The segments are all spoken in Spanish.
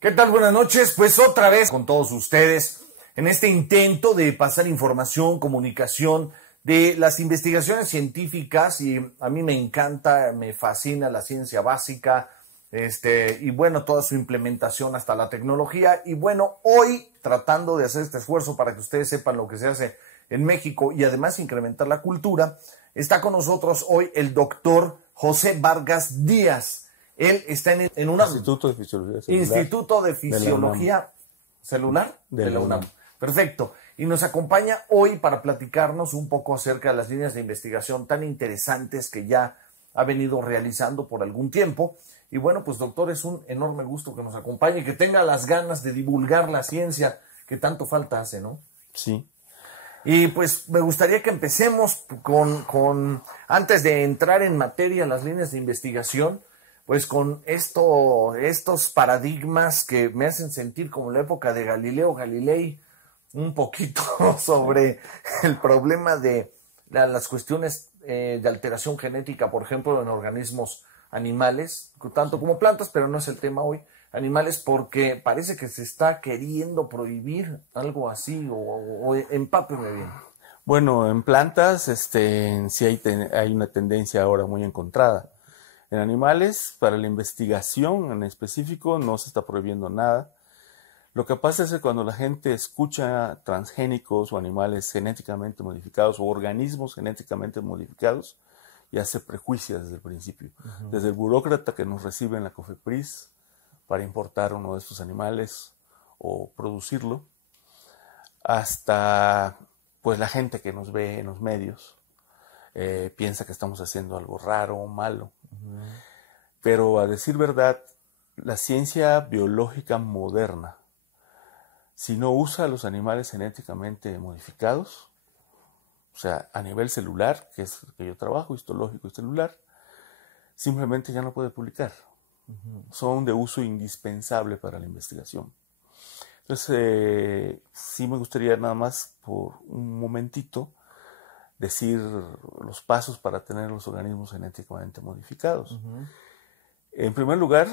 ¿Qué tal? Buenas noches. Pues otra vez con todos ustedes en este intento de pasar información, comunicación de las investigaciones científicas, y a mí me encanta, me fascina la ciencia básica, y bueno, toda su implementación hasta la tecnología. Y bueno, hoy tratando de hacer este esfuerzo para que ustedes sepan lo que se hace en México y además incrementar la cultura, está con nosotros hoy el doctor José Vargas Díaz. Él está en un Instituto de Fisiología Celular. Instituto de Fisiología Celular de la UNAM. Perfecto. Y nos acompaña hoy para platicarnos un poco acerca de las líneas de investigación tan interesantes que ya ha venido realizando por algún tiempo. Y bueno, pues doctor, es un enorme gusto que nos acompañe y que tenga las ganas de divulgar la ciencia que tanto falta hace, ¿no? Sí. Y pues me gustaría que empecemos antes de entrar en materia, las líneas de investigación, pues con estos paradigmas que me hacen sentir como la época de Galileo Galilei, un poquito sobre el problema de las cuestiones de alteración genética, por ejemplo, en organismos animales, tanto como plantas, pero no es el tema hoy, animales, porque parece que se está queriendo prohibir algo así, o empápeme bien. Bueno, en plantas sí hay una tendencia ahora muy encontrada. En animales, para la investigación en específico, no se está prohibiendo nada. Lo que pasa es que cuando la gente escucha transgénicos o animales genéticamente modificados o organismos genéticamente modificados, ya se prejuicia desde el principio. Uh-huh. Desde el burócrata que nos recibe en la COFEPRIS para importar uno de estos animales o producirlo, hasta pues la gente que nos ve en los medios piensa que estamos haciendo algo raro o malo. Uh-huh. Pero a decir verdad, la ciencia biológica moderna, si no usa a los animales genéticamente modificados, o sea, a nivel celular, que es que yo trabajo, histológico y celular, simplemente ya no puede publicar. Uh-huh. Son de uso indispensable para la investigación. Entonces, sí me gustaría nada más por un momentito decir los pasos para tener los organismos genéticamente modificados. Uh-huh. En primer lugar,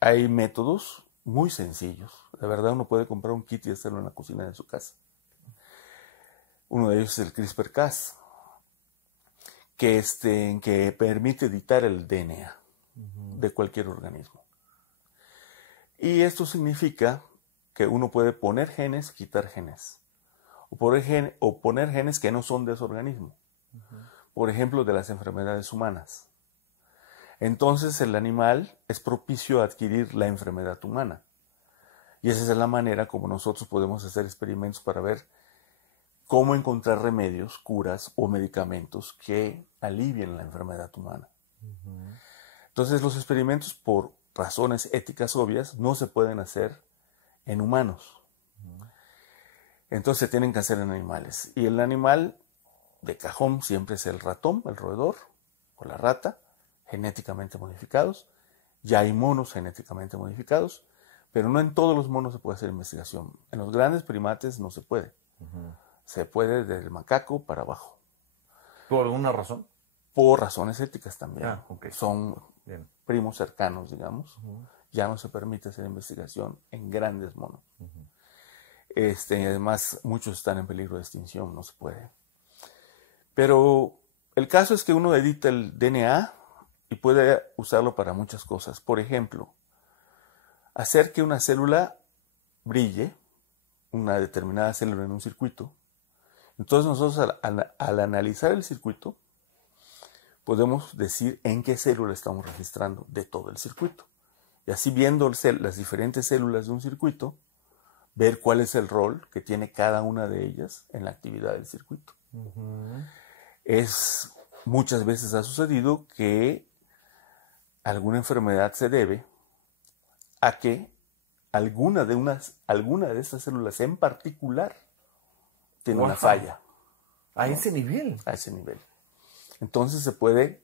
hay métodos muy sencillos. De verdad, uno puede comprar un kit y hacerlo en la cocina de su casa. Uno de ellos es el CRISPR-Cas, que permite editar el DNA uh-huh. de cualquier organismo. Y esto significa que uno puede poner genes y quitar genes. O poner genes que no son de ese organismo. Uh-huh. Por ejemplo, de las enfermedades humanas. Entonces el animal es propicio a adquirir la enfermedad humana. Y esa es la manera como nosotros podemos hacer experimentos para ver cómo encontrar remedios, curas o medicamentos que alivien la enfermedad humana. Uh-huh. Entonces los experimentos, por razones éticas obvias, no se pueden hacer en humanos. Entonces se tienen que hacer en animales. Y el animal de cajón siempre es el ratón, el roedor o la rata, genéticamente modificados. Ya hay monos genéticamente modificados, pero no en todos los monos se puede hacer investigación. En los grandes primates no se puede. Uh-huh. Se puede desde el macaco para abajo. ¿Por alguna razón? Por razones éticas también. Ah, okay. Son primos cercanos, digamos. Uh-huh. Ya no se permite hacer investigación en grandes monos. Uh-huh. Además, muchos están en peligro de extinción, no se puede. Pero el caso es que uno edita el DNA y puede usarlo para muchas cosas. Por ejemplo, hacer que una célula brille, una determinada célula en un circuito. Entonces nosotros al analizar el circuito, podemos decir en qué célula estamos registrando de todo el circuito. Y así viendo las diferentes células de un circuito, ver cuál es el rol que tiene cada una de ellas en la actividad del circuito. Uh-huh. Muchas veces ha sucedido que alguna enfermedad se debe a que alguna de estas células en particular tiene una falla. ¿A ese nivel? A ese nivel. Entonces se puede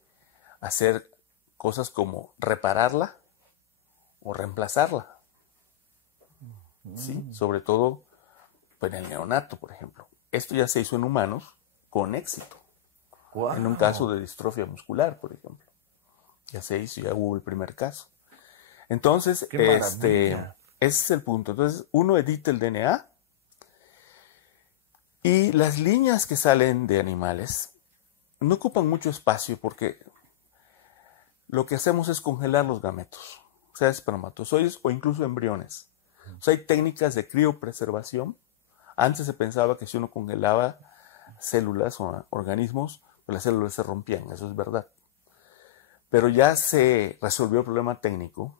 hacer cosas como repararla o reemplazarla. ¿Sí? Sobre todo en el neonato, por ejemplo. Esto ya se hizo en humanos con éxito. Wow. En un caso de distrofia muscular, por ejemplo. Ya se hizo, ya hubo el primer caso. Entonces, ¡Qué maravilla! ese es el punto. Entonces, uno edita el DNA y las líneas que salen de animales no ocupan mucho espacio porque lo que hacemos es congelar los gametos, o sea, espermatozoides o incluso embriones. O sea, hay técnicas de criopreservación. Antes se pensaba que si uno congelaba células o organismos, pues las células se rompían, eso es verdad. Pero ya se resolvió el problema técnico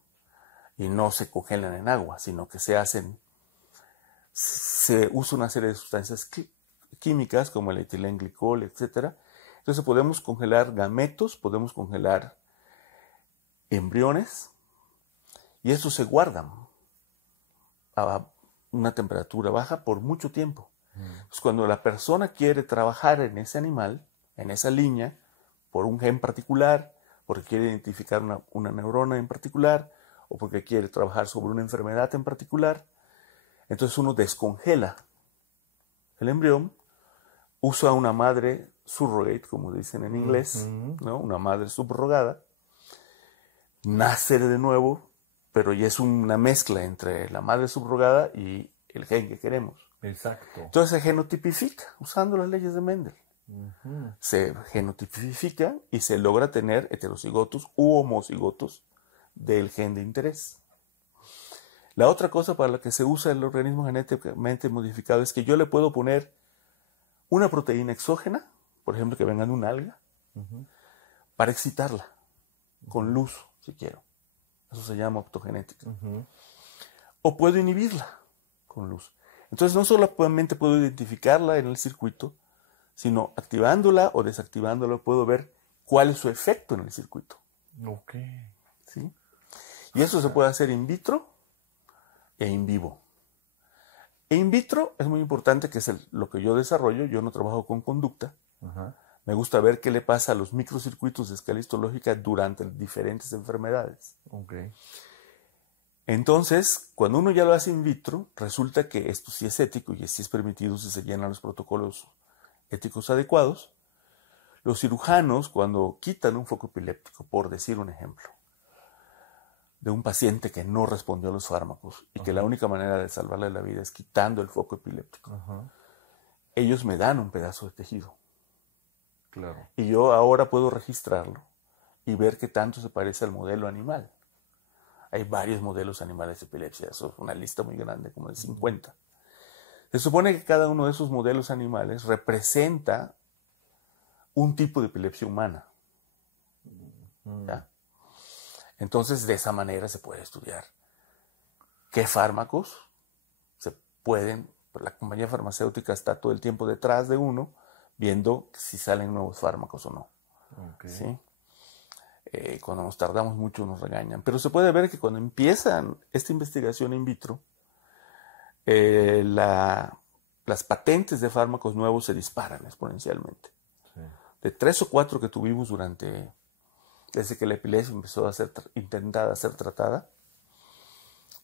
y no se congelan en agua, sino que se usa una serie de sustancias químicas como el etilenglicol, etc. Entonces podemos congelar gametos, podemos congelar embriones y estos se guardan a una temperatura baja por mucho tiempo. Entonces, cuando la persona quiere trabajar en ese animal, en esa línea, por un gen particular, porque quiere identificar una neurona en particular, o porque quiere trabajar sobre una enfermedad en particular, entonces uno descongela el embrión, usa una madre surrogate, como dicen en inglés, ¿no? Una madre subrogada, nace de nuevo, pero ya es una mezcla entre la madre subrogada y el gen que queremos. Exacto. Entonces se genotipifica usando las leyes de Mendel. Se genotipifica y se logra tener heterocigotos u homocigotos del gen de interés. La otra cosa para la que se usa el organismo genéticamente modificado es que yo le puedo poner una proteína exógena, por ejemplo, que venga de un alga, para excitarla con luz, si quiero. Eso se llama optogenética. O puedo inhibirla con luz. Entonces no solamente puedo identificarla en el circuito, sino activándola o desactivándola puedo ver cuál es su efecto en el circuito. Ok. ¿Sí? Y eso se puede hacer in vitro e in vivo. E in vitro es muy importante, que es lo que yo desarrollo. Yo no trabajo con conducta. Me gusta ver qué le pasa a los microcircuitos de escala histológica durante diferentes enfermedades. Okay. Entonces, cuando uno ya lo hace in vitro, resulta que esto sí es ético y sí es permitido si se llenan los protocolos éticos adecuados. Los cirujanos, cuando quitan un foco epiléptico, por decir un ejemplo, de un paciente que no respondió a los fármacos y que la única manera de salvarle la vida es quitando el foco epiléptico, ellos me dan un pedazo de tejido. Claro. Y yo ahora puedo registrarlo y ver qué tanto se parece al modelo animal. Hay varios modelos animales de epilepsia, eso es una lista muy grande, como de 50. Se supone que cada uno de esos modelos animales representa un tipo de epilepsia humana. ¿Ya? Entonces, de esa manera se puede estudiar qué fármacos se pueden. La compañía farmacéutica está todo el tiempo detrás de uno, viendo si salen nuevos fármacos o no. Okay. ¿Sí? Cuando nos tardamos mucho nos regañan. Pero se puede ver que cuando empiezan esta investigación in vitro, las patentes de fármacos nuevos se disparan exponencialmente. Sí. De 3 o 4 que tuvimos desde que la epilepsia empezó a ser intentada a ser tratada,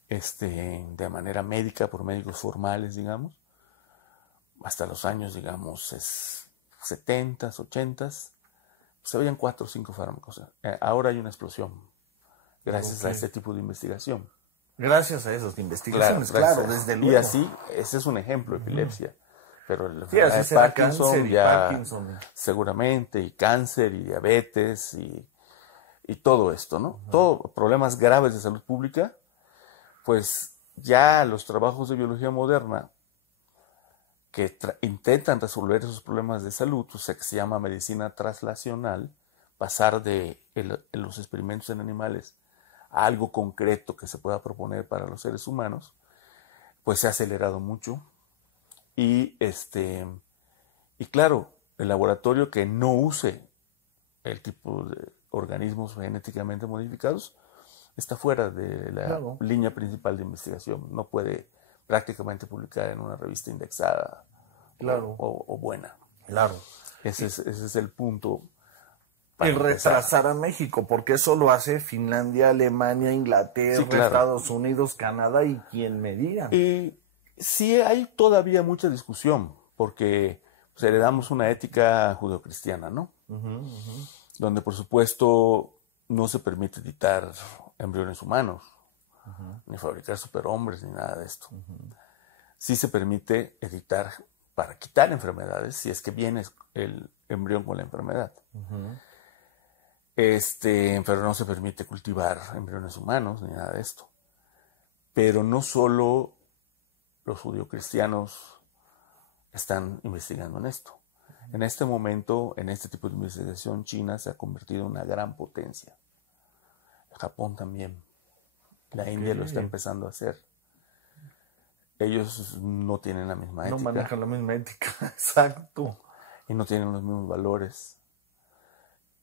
de manera médica, por médicos formales, digamos, hasta los años, digamos, 70s, 80s, se veían 4 o 5 fármacos. Ahora hay una explosión, gracias a este tipo de investigación. Gracias a esas investigaciones, claro, desde luego. Y así, ese es un ejemplo de epilepsia. Pero el así Parkinson ya Parkinson. seguramente, y cáncer, y diabetes, y todo esto, ¿no? Todo, problemas graves de salud pública, pues ya los trabajos de biología moderna que intentan resolver esos problemas de salud, o sea, que se llama medicina translacional, pasar de los experimentos en animales a algo concreto que se pueda proponer para los seres humanos, pues se ha acelerado mucho. Y claro, el laboratorio que no use el tipo de organismos genéticamente modificados está fuera de la línea principal de investigación. No puede prácticamente publicar en una revista indexada o buena. Claro. Ese es el punto. Y retrasar a México, porque eso lo hace Finlandia, Alemania, Inglaterra, Estados Unidos, Canadá y quien me diga. Y sí hay todavía mucha discusión, porque pues, heredamos una ética judeocristiana, ¿no? Donde por supuesto no se permite editar embriones humanos, ni fabricar superhombres, ni nada de esto. Sí se permite editar para quitar enfermedades si es que viene el embrión con la enfermedad. Pero no se permite cultivar embriones humanos, ni nada de esto. Pero no solo los judio-cristianos están investigando en esto. En este momento, en este tipo de investigación, China se ha convertido en una gran potencia. Japón también. La India lo está empezando a hacer. Ellos no tienen la misma ética. No manejan la misma ética, exacto. Y no tienen los mismos valores.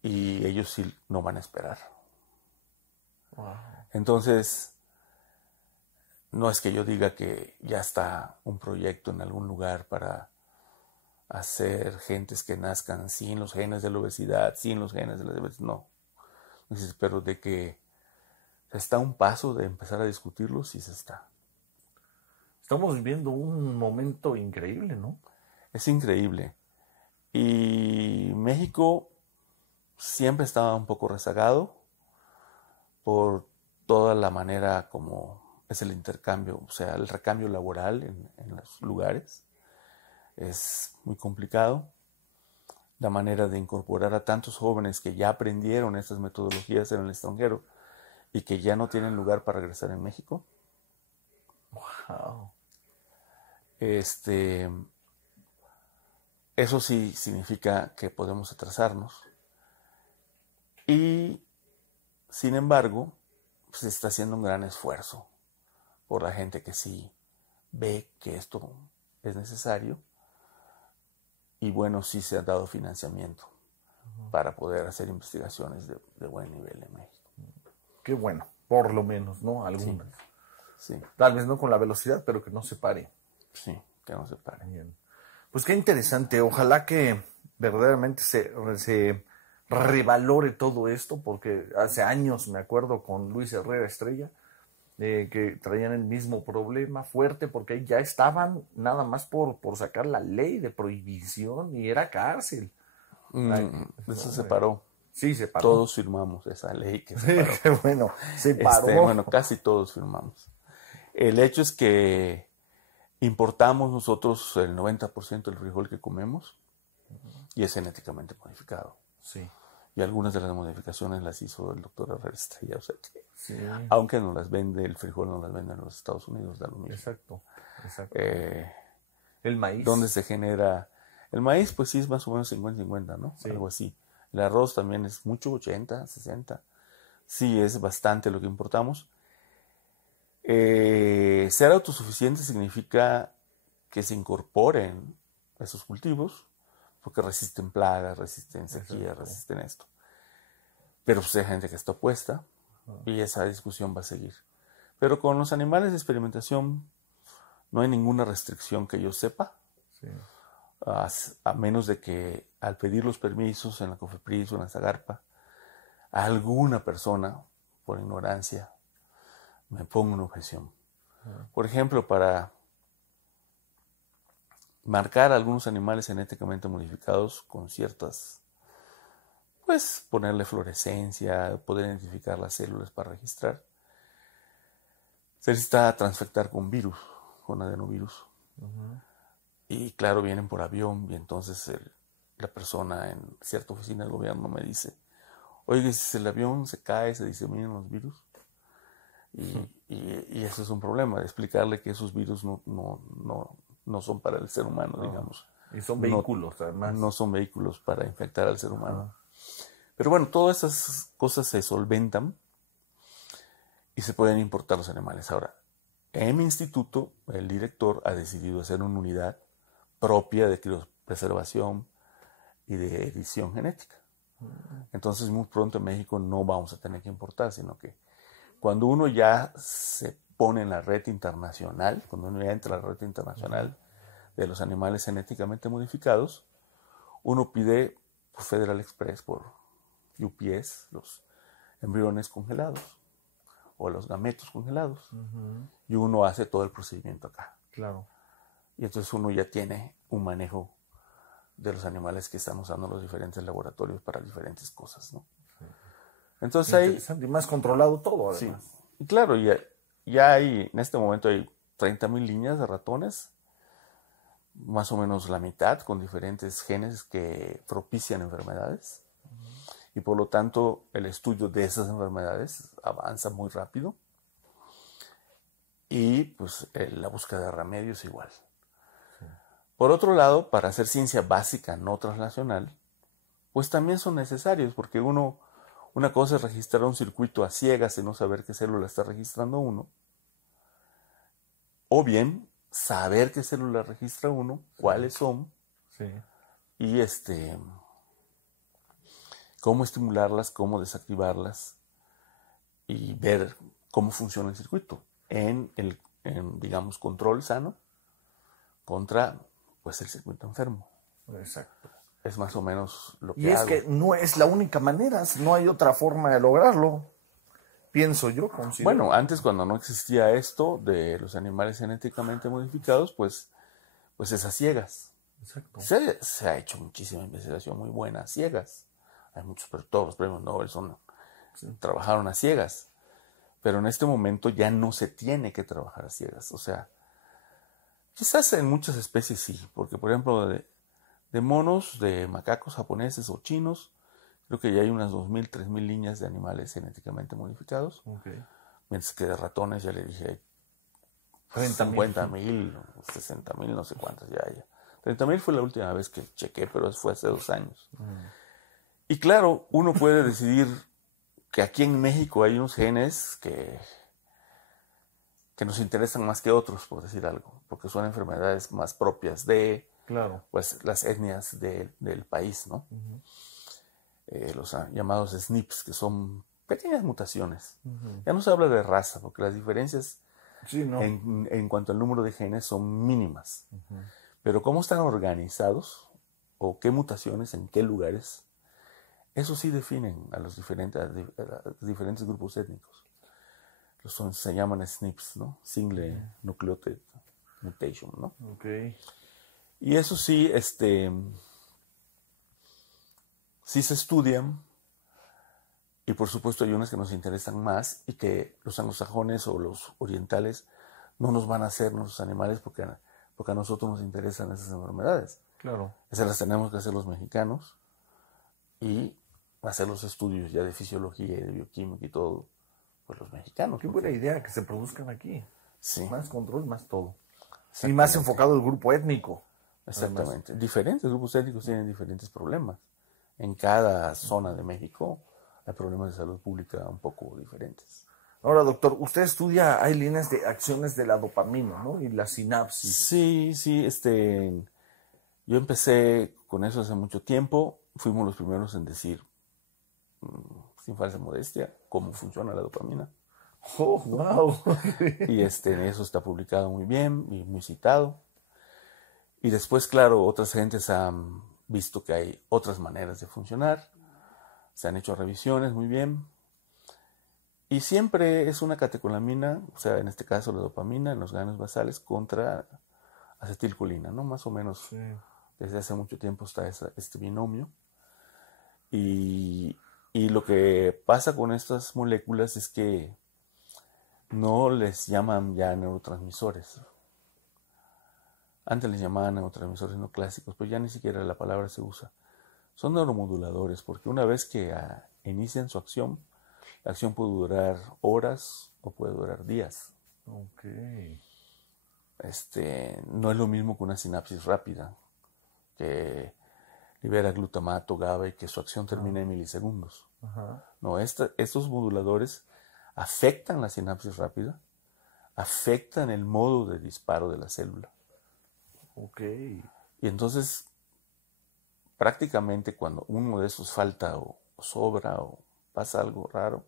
Y ellos sí no van a esperar. Wow. Entonces, no es que yo diga que ya está un proyecto en algún lugar para hacer gentes que nazcan sin los genes de la obesidad, sin los genes de la diabetes, no. Pero de que está a un paso de empezar a discutirlo, sí se está. Estamos viviendo un momento increíble, ¿no? Es increíble. Y México siempre estaba un poco rezagado por toda la manera como es el intercambio, o sea, el recambio laboral en los lugares. Es muy complicado. La manera de incorporar a tantos jóvenes que ya aprendieron estas metodologías en el extranjero y que ya no tienen lugar para regresar en México. Wow. Eso sí significa que podemos atrasarnos. Y, sin embargo, se está haciendo un gran esfuerzo por la gente que sí ve que esto es necesario. Y bueno, sí se ha dado financiamiento para poder hacer investigaciones de buen nivel en México. Qué bueno, por lo menos, ¿no? Algunas. Sí. Tal vez no con la velocidad, pero que no se pare. Sí, que no se pare. Bien. Pues qué interesante. Ojalá que verdaderamente se revalore todo esto, porque hace años me acuerdo con Luis Herrera Estrella, que traían el mismo problema fuerte, porque ahí ya estaban nada más por sacar la ley de prohibición y era cárcel. Eso se paró. Sí, se paró. Todos firmamos esa ley que se paró. Qué bueno, se paró. Bueno, casi todos firmamos. El hecho es que importamos nosotros el 90% del frijol que comemos y es genéticamente modificado. Sí. Y algunas de las modificaciones las hizo el doctor Herrera Estrella. O sea que, sí. Aunque nos las vende, el frijol nos las vende en los Estados Unidos, da lo mismo. Exacto. El maíz. ¿Dónde se genera? El maíz, pues sí, es más o menos 50-50, ¿no? Sí. Algo así. El arroz también es mucho, 80, 60. Sí, es bastante lo que importamos. Ser autosuficiente significa que se incorporen esos cultivos, porque resisten plagas, resisten sequía, resisten esto. Pero pues hay gente que está opuesta y esa discusión va a seguir. Pero con los animales de experimentación no hay ninguna restricción que yo sepa, sí. A menos de que al pedir los permisos en la COFEPRIS o en la Zagarpa, alguna persona, por ignorancia, me ponga una objeción. Por ejemplo, para marcar algunos animales genéticamente modificados con ciertas, pues ponerle fluorescencia, poder identificar las células para registrar, se necesita transfectar con virus, con adenovirus. Y claro, vienen por avión y entonces la persona en cierta oficina del gobierno me dice, oye, si el avión se cae, se diseminan los virus. Y eso es un problema, de explicarle que esos virus no son para el ser humano, digamos. Y son vehículos, además. No son vehículos para infectar al ser humano. Pero bueno, todas esas cosas se solventan y se pueden importar los animales. Ahora, en mi instituto, el director ha decidido hacer una unidad propia de criopreservación y de edición genética. Entonces, muy pronto en México no vamos a tener que importar, sino que cuando uno ya se pone en la red internacional, cuando uno ya entra a la red internacional de los animales genéticamente modificados, uno pide por Federal Express, por UPS, los embriones congelados o los gametos congelados. Y uno hace todo el procedimiento acá. Claro. Y entonces uno ya tiene un manejo de los animales que están usando los diferentes laboratorios para diferentes cosas, ¿no? Entonces hay, Interesante, y más controlado todo, sí, además. y claro, ya hay, en este momento hay 30.000 líneas de ratones, más o menos la mitad con diferentes genes que propician enfermedades. Y por lo tanto el estudio de esas enfermedades avanza muy rápido. Y pues la búsqueda de remedios igual. Por otro lado, para hacer ciencia básica no translacional, pues también son necesarios, porque una cosa es registrar un circuito a ciegas y no saber qué célula está registrando uno, o bien saber qué célula registra uno, cuáles son, Sí. y cómo estimularlas, cómo desactivarlas, y ver cómo funciona el circuito en digamos, control sano contra, pues, el circuito enfermo. Exacto. Es más o menos lo que Y es hago. que no es la única manera, no hay otra forma de lograrlo, pienso yo, considero. Bueno, antes cuando no existía esto de los animales genéticamente modificados, pues es a ciegas. Exacto. Se ha hecho muchísima investigación muy buena a ciegas. Hay muchos, pero todos los premios Nobel trabajaron a ciegas. Pero en este momento ya no se tiene que trabajar a ciegas. O sea, quizás en muchas especies sí, porque por ejemplo de monos, de macacos japoneses o chinos, creo que ya hay unas 2.000, 3.000 líneas de animales genéticamente modificados. Okay. Mientras que de ratones ya le dije 30.000, 50.000, 60.000, no sé cuántas ya hay. 30.000 fue la última vez que chequé, pero fue hace 2 años. Y claro, uno puede decidir que aquí en México hay unos genes que nos interesan más que otros, por decir algo, porque son enfermedades más propias de, claro, pues, las etnias del país, ¿no? Los llamados SNPs, que son pequeñas mutaciones. Ya no se habla de raza, porque las diferencias sí, no. en cuanto al número de genes son mínimas. Pero cómo están organizados, o qué mutaciones, en qué lugares, eso sí definen a los diferentes grupos étnicos. Se llaman SNPs, ¿no? Single Nucleotide Mutation, ¿no? Okay. Y eso sí, sí se estudian, y por supuesto hay unas que nos interesan más y que los anglosajones o los orientales no nos van a hacer nuestros animales porque a nosotros nos interesan esas enfermedades. Claro. Esas las tenemos que hacer los mexicanos y hacer los estudios ya de fisiología y de bioquímica y todo, pues los mexicanos. Qué buena idea que se produzcan aquí. Sí. Más control, más todo. Y más enfocado el grupo étnico. Exactamente. Además, diferentes grupos étnicos tienen diferentes problemas. En cada zona de México hay problemas de salud pública un poco diferentes. Ahora, doctor, usted estudia, hay líneas de acciones de la dopamina, ¿no? Y la sinapsis. Sí, yo empecé con eso hace mucho tiempo. Fuimos los primeros en decir, sin falsa modestia, cómo funciona la dopamina. ¡Oh, wow! Y eso está publicado muy bien y muy citado. Y después, claro, otras gentes han visto que hay otras maneras de funcionar. Se han hecho revisiones muy bien. Y siempre es una catecolamina, o sea, en este caso la dopamina en los ganglios basales contra acetilcolina, ¿no? Más o menos sí. Desde hace mucho tiempo está este binomio. Y lo que pasa con estas moléculas es que no les llaman ya neurotransmisores. Antes les llamaban neurotransmisores no clásicos, pero ya ni siquiera la palabra se usa. Son neuromoduladores, porque una vez que inician su acción, la acción puede durar horas o puede durar días. Okay. No es lo mismo que una sinapsis rápida, que libera glutamato, GABA y que su acción termina en milisegundos. No, estos moduladores afectan la sinapsis rápida, afectan el modo de disparo de la célula. Okay. Y entonces, prácticamente cuando uno de esos falta o sobra o pasa algo raro,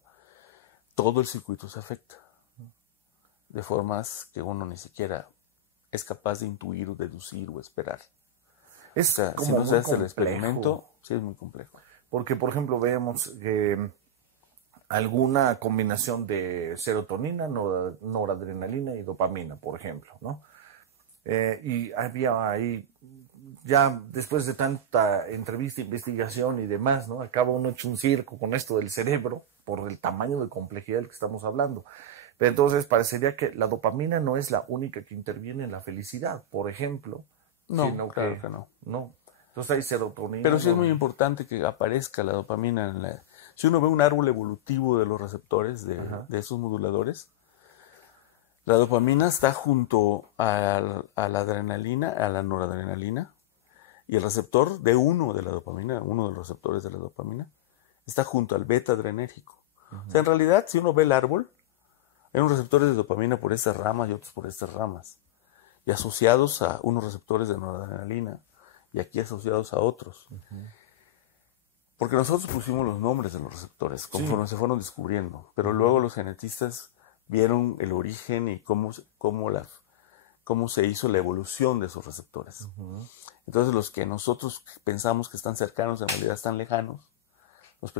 todo el circuito se afecta. De formas que uno ni siquiera es capaz de intuir o deducir o esperar. O sea, si no se hace el experimento, sí es muy complejo. Porque, por ejemplo, vemos que alguna combinación de serotonina, noradrenalina y dopamina, por ejemplo, ¿no? Y había ahí, ya después de tanta entrevista, investigación y demás, ¿no? Acaba uno hecho un circo con esto del cerebro, por el tamaño de complejidad del que estamos hablando. Pero entonces parecería que la dopamina no es la única que interviene en la felicidad, por ejemplo. No, sino claro que no. No. Entonces hay serotonina. Pero sí es muy importante que aparezca la dopamina en la... Si uno ve un árbol evolutivo de los receptores de esos moduladores, la dopamina está junto a la adrenalina, a la noradrenalina, y el receptor de uno de la dopamina, uno de los receptores de la dopamina, está junto al beta adrenérgico. O sea, en realidad, si uno ve el árbol, hay unos receptores de dopamina por estas ramas y otros por estas ramas, y asociados a unos receptores de noradrenalina, y aquí asociados a otros. Porque nosotros pusimos los nombres de los receptores conforme se fueron descubriendo, pero luego los genetistas vieron el origen y cómo se hizo la evolución de esos receptores. Entonces los que nosotros pensamos que están cercanos en realidad están lejanos, los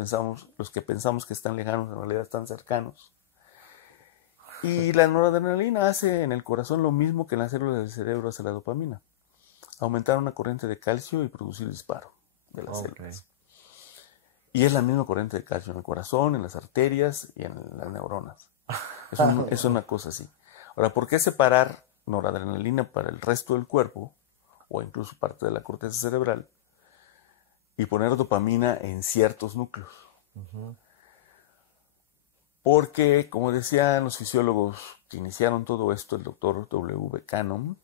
que pensamos que están lejanos en realidad están cercanos. Y la noradrenalina hace en el corazón lo mismo que en las células del cerebro hace la dopamina: aumentar una corriente de calcio y producir disparo de las células. Y es la misma corriente de calcio en el corazón, en las arterias y en las neuronas. Es una cosa así. Ahora, ¿por qué separar noradrenalina para el resto del cuerpo, o incluso parte de la corteza cerebral, y poner dopamina en ciertos núcleos? Porque, como decían los fisiólogos que iniciaron todo esto, el doctor W. Cannon,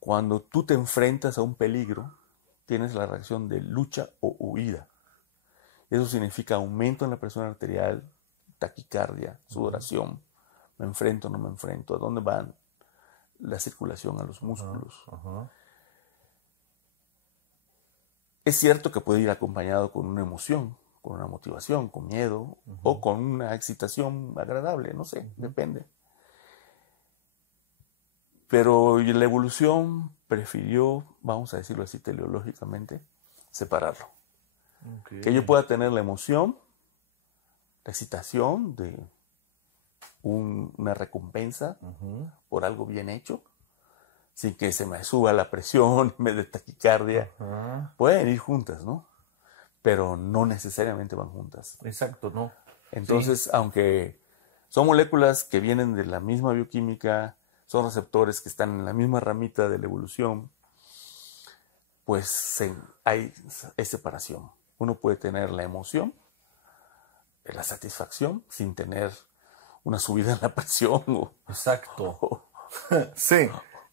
cuando tú te enfrentas a un peligro, tienes la reacción de lucha o huida. Eso significa aumento en la presión arterial, taquicardia, sudoración. ¿Me enfrento o no me enfrento? ¿A dónde va la circulación a los músculos? Es cierto que puede ir acompañado con una emoción, con una motivación, con miedo, o con una excitación agradable, no sé, depende. Pero la evolución prefirió, vamos a decirlo así teleológicamente, separarlo. Que yo pueda tener la emoción, la excitación de una recompensa por algo bien hecho, sin que se me suba la presión, me dé taquicardia. Pueden ir juntas, ¿no? Pero no necesariamente van juntas. Exacto, ¿no? Entonces, aunque son moléculas que vienen de la misma bioquímica, son receptores que están en la misma ramita de la evolución, pues hay separación. Uno puede tener la emoción, la satisfacción, sin tener una subida en la presión. Exacto. Sí,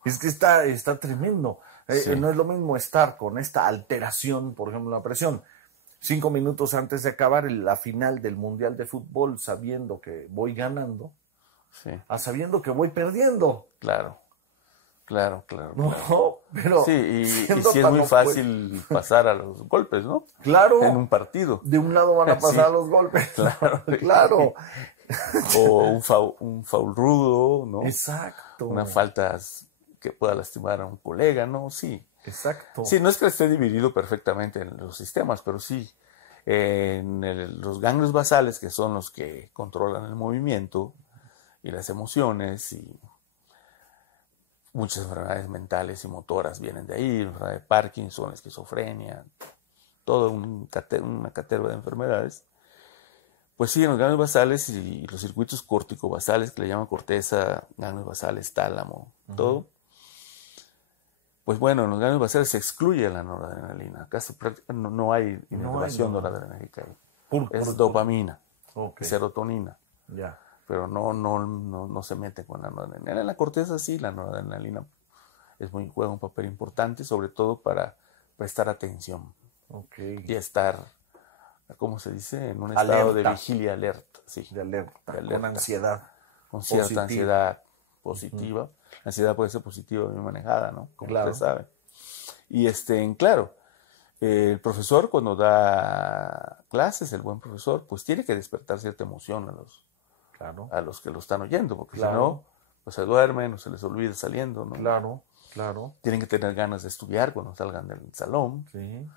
es que está tremendo. No es lo mismo estar con esta alteración, por ejemplo, la presión, 5 minutos antes de acabar la final del Mundial de Fútbol, sabiendo que voy ganando, a sabiendo que voy perdiendo. Claro. No, pero sí, y sí es muy fácil pasar a los golpes, ¿no? Claro. En un partido. De un lado van a pasar a los golpes. Claro. O un foul rudo, ¿no? Exacto. Una falta que pueda lastimar a un colega, ¿no? Sí. Exacto. Sí, no es que esté dividido perfectamente en los sistemas, pero sí. Los ganglios basales, que son los que controlan el movimiento y las emociones, y muchas enfermedades mentales y motoras vienen de ahí, enfermedad de Parkinson, esquizofrenia, toda una caterva de enfermedades. Pues sí, en los ganglios basales y los circuitos corticobasales, que le llaman corteza, ganglios basales, tálamo, todo. Pues bueno, en los ganglios basales se excluye la noradrenalina. Casi no hay innervación noradrenérgica ahí. Es dopamina, serotonina. Ya. Pero no se mete con la noradrenalina. En la corteza sí, la noradrenalina juega un papel importante, sobre todo para prestar atención. Y estar, ¿cómo se dice? En un estado de vigilia alerta. Sí, de alerta. Con ansiedad. Con cierta ansiedad positiva. La ansiedad puede ser positiva o bien manejada, ¿no? Como usted sabe. Y claro, el profesor cuando da clases, el buen profesor, pues tiene que despertar cierta emoción a los que lo están oyendo, porque si no, pues se duermen o se les olvida saliendo, ¿no? Claro. Tienen que tener ganas de estudiar cuando salgan del salón. Sí.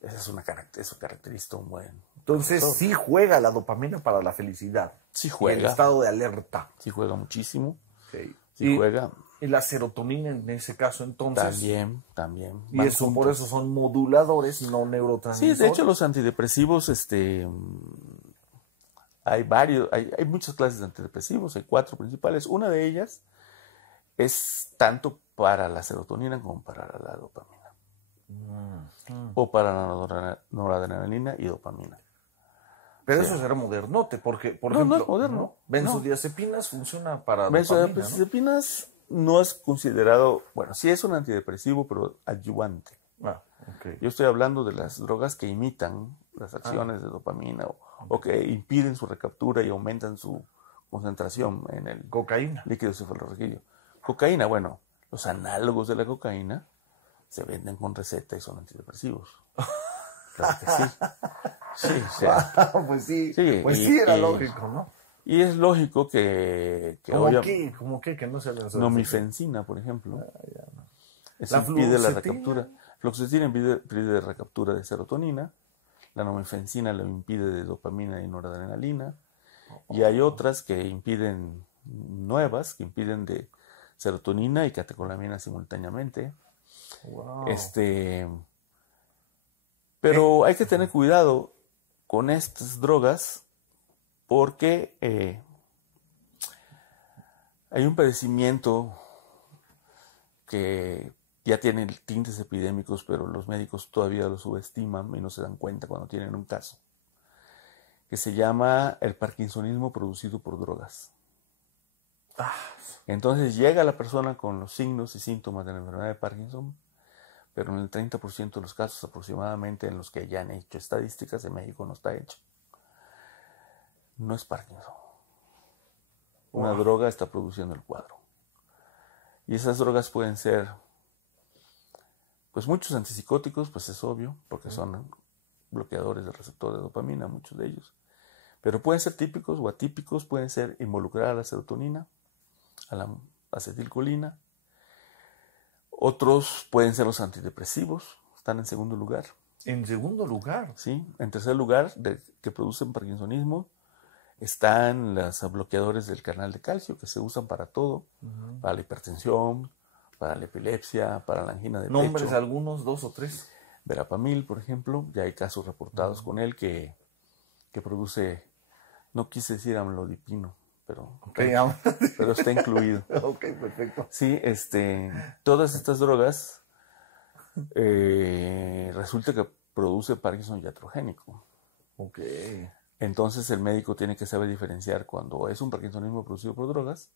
Esa es una característica un buen Entonces profesor. Sí juega la dopamina para la felicidad. Sí juega. Y el estado de alerta. Sí juega muchísimo. Sí juega. Y la serotonina en ese caso, entonces. También. Y eso, por eso son moduladores, no neurotransmisores. Sí, de hecho los antidepresivos hay muchas clases de antidepresivos, hay 4 principales. Una de ellas es tanto para la serotonina como para la dopamina. O para la noradrenalina y dopamina. Pero Sí. eso será modernote, porque, por No, ejemplo, no es moderno. benzodiazepinas funciona para dopamina, Benzodiazepinas no es considerado, bueno, sí es un antidepresivo, pero adyuvante. Okay. Yo estoy hablando de las drogas que imitan las acciones de dopamina o que impiden su recaptura y aumentan su concentración en el Cocaína. líquido cefalorraquídeo. Cocaína, bueno, los análogos de la cocaína se venden con receta y son antidepresivos. Claro que sí. Sí, o sea, pues sí, sí, era lógico, ¿no? Y es lógico que ¿Cómo qué? Que no se les nomifencina, por ejemplo, no. eso impide la recaptura. Fluoxetina impide la recaptura de serotonina, la nomifencina lo impide de dopamina y noradrenalina, y hay otras que impiden, nuevas, que impiden de serotonina y catecolamina simultáneamente. Wow. Pero hay que tener cuidado con estas drogas porque hay un padecimiento que ya tiene tintes epidémicos, pero los médicos todavía lo subestiman y no se dan cuenta cuando tienen un caso, que se llama el parkinsonismo producido por drogas. Entonces llega la persona con los signos y síntomas de la enfermedad de Parkinson, pero en el 30% de los casos aproximadamente en los que ya han hecho estadísticas, en México no está hecho, no es Parkinson. Una droga está produciendo el cuadro. Y esas drogas pueden ser, pues muchos antipsicóticos, pues es obvio, porque son bloqueadores del receptor de dopamina, muchos de ellos. Pero pueden ser típicos o atípicos, pueden ser involucrar a la serotonina, a la acetilcolina. Otros pueden ser los antidepresivos, están en segundo lugar. ¿En segundo lugar? Sí, en tercer lugar, que producen parkinsonismo, están los bloqueadores del canal de calcio, que se usan para todo, para la hipertensión, para la epilepsia, para la angina de pecho. ¿Nombres algunos, 2 o 3? Verapamil, por ejemplo, ya hay casos reportados con él que produce, no quise decir amlodipino, pero está incluido. Ok, perfecto. Sí, todas estas drogas resulta que produce Parkinson iatrogénico. Ok. Entonces el médico tiene que saber diferenciar cuando es un parkinsonismo producido por drogas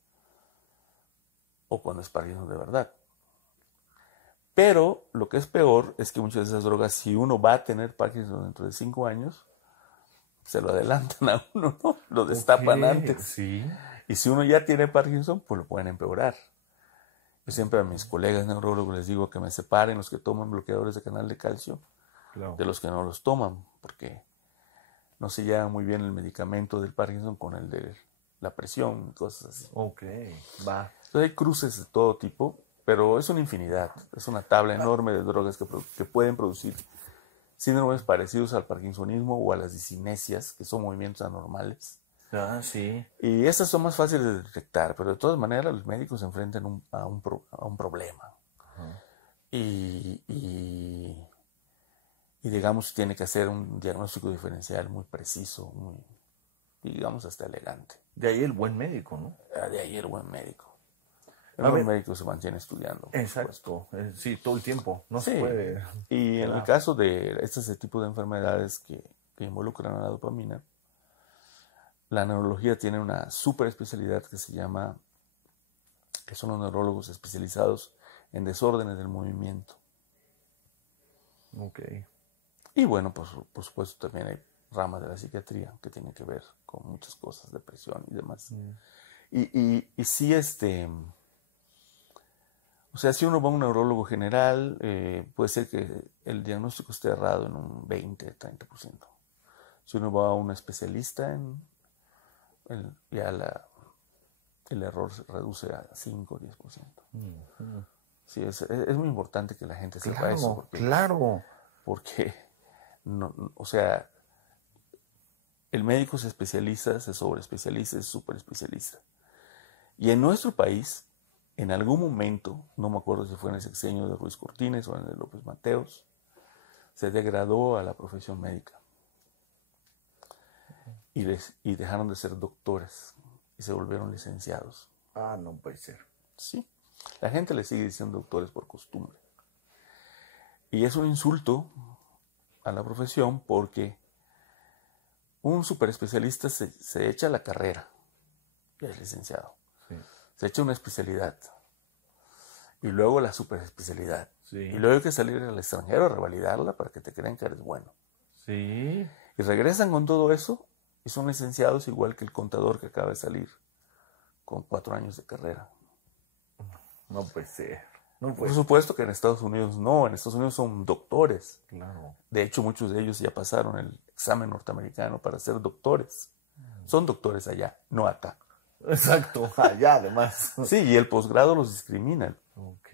o cuando es Parkinson de verdad. Pero lo que es peor es que muchas de esas drogas, si uno va a tener Parkinson dentro de 5 años, se lo adelantan a uno, ¿no? Lo destapan antes. Sí. Y si uno ya tiene Parkinson, pues lo pueden empeorar. Yo siempre a mis colegas neurólogos les digo que me separen los que toman bloqueadores de canal de calcio de los que no los toman, porque no se lleva muy bien el medicamento del Parkinson con el de la presión y cosas así. Ok, va. Entonces hay cruces de todo tipo, pero es una infinidad. Es una tabla enorme de drogas que pueden producir síndromes parecidos al parkinsonismo o a las discinesias, que son movimientos anormales. Sí. Y esas son más fáciles de detectar, pero de todas maneras los médicos se enfrentan a un problema. Y digamos, tiene que hacer un diagnóstico diferencial muy preciso, muy, digamos, hasta elegante. De ahí el buen médico, ¿no? De ahí el buen médico. El buen médico se mantiene estudiando. Exacto. Sí, todo el tiempo. No se Sí. puede. Y en el caso de este tipo de enfermedades que involucran a la dopamina, la neurología tiene una super especialidad que son los neurólogos especializados en desórdenes del movimiento. Ok. Y bueno, pues por supuesto también hay ramas de la psiquiatría que tienen que ver con muchas cosas, depresión y demás. Y sí, o sea, si uno va a un neurólogo general, puede ser que el diagnóstico esté errado en un 20-30%. Si uno va a un especialista, ya el error se reduce a 5-10%. Sí, es muy importante que la gente sepa eso. Porque no, o sea, el médico se especializa, se sobreespecializa, se superespecializa. Y en nuestro país, en algún momento, no me acuerdo si fue en el sexenio de Ruiz Cortines o en el de López Mateos, se degradó a la profesión médica. y dejaron de ser doctores y se volvieron licenciados. Ah, no puede ser. Sí, la gente le sigue diciendo doctores por costumbre. Y es un insulto a la profesión porque un superespecialista se echa la carrera, ya es licenciado. Sí. Se echa una especialidad y luego la superespecialidad. Sí. Y luego hay que salir al extranjero a revalidarla para que te crean que eres bueno. Sí. Y regresan con todo eso y son licenciados igual que el contador que acaba de salir con 4 años de carrera. No puede ser. No Por puede ser. supuesto que en Estados Unidos no, en Estados Unidos son doctores. Claro. De hecho, muchos de ellos ya pasaron el examen norteamericano para ser doctores. Son doctores allá, no acá. Exacto. Allá, además. Sí, y el posgrado los discriminan. Ok.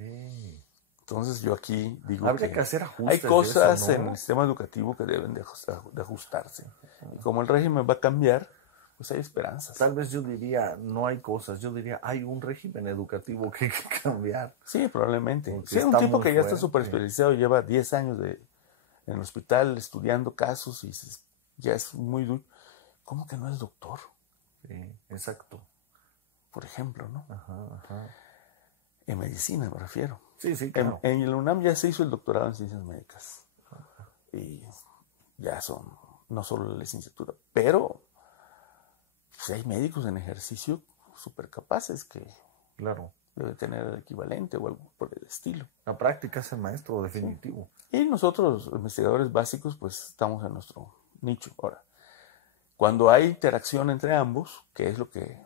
Entonces yo aquí digo Habría que hacer ajustes hay de cosas eso, ¿no? en el sistema educativo que deben de ajustarse. Y como el régimen va a cambiar, pues hay esperanzas. Tal vez yo diría, no hay cosas, yo diría, hay un régimen educativo que hay que cambiar. Sí, probablemente. Porque Sí, un está tipo muy que ya está fuerte. súper especializado, lleva 10 años en el hospital estudiando casos y ya es muy duro. ¿Cómo que no es doctor? Sí, exacto. Por ejemplo, ¿no? Ajá. En medicina me refiero. Sí, sí, claro. En el UNAM ya se hizo el doctorado en ciencias médicas. Y ya son no solo la licenciatura, pero pues hay médicos en ejercicio súper capaces que Claro. deben tener el equivalente o algo por el estilo. La práctica es el maestro definitivo. Y nosotros, los investigadores básicos, pues estamos en nuestro nicho. Ahora, cuando hay interacción entre ambos, que es lo que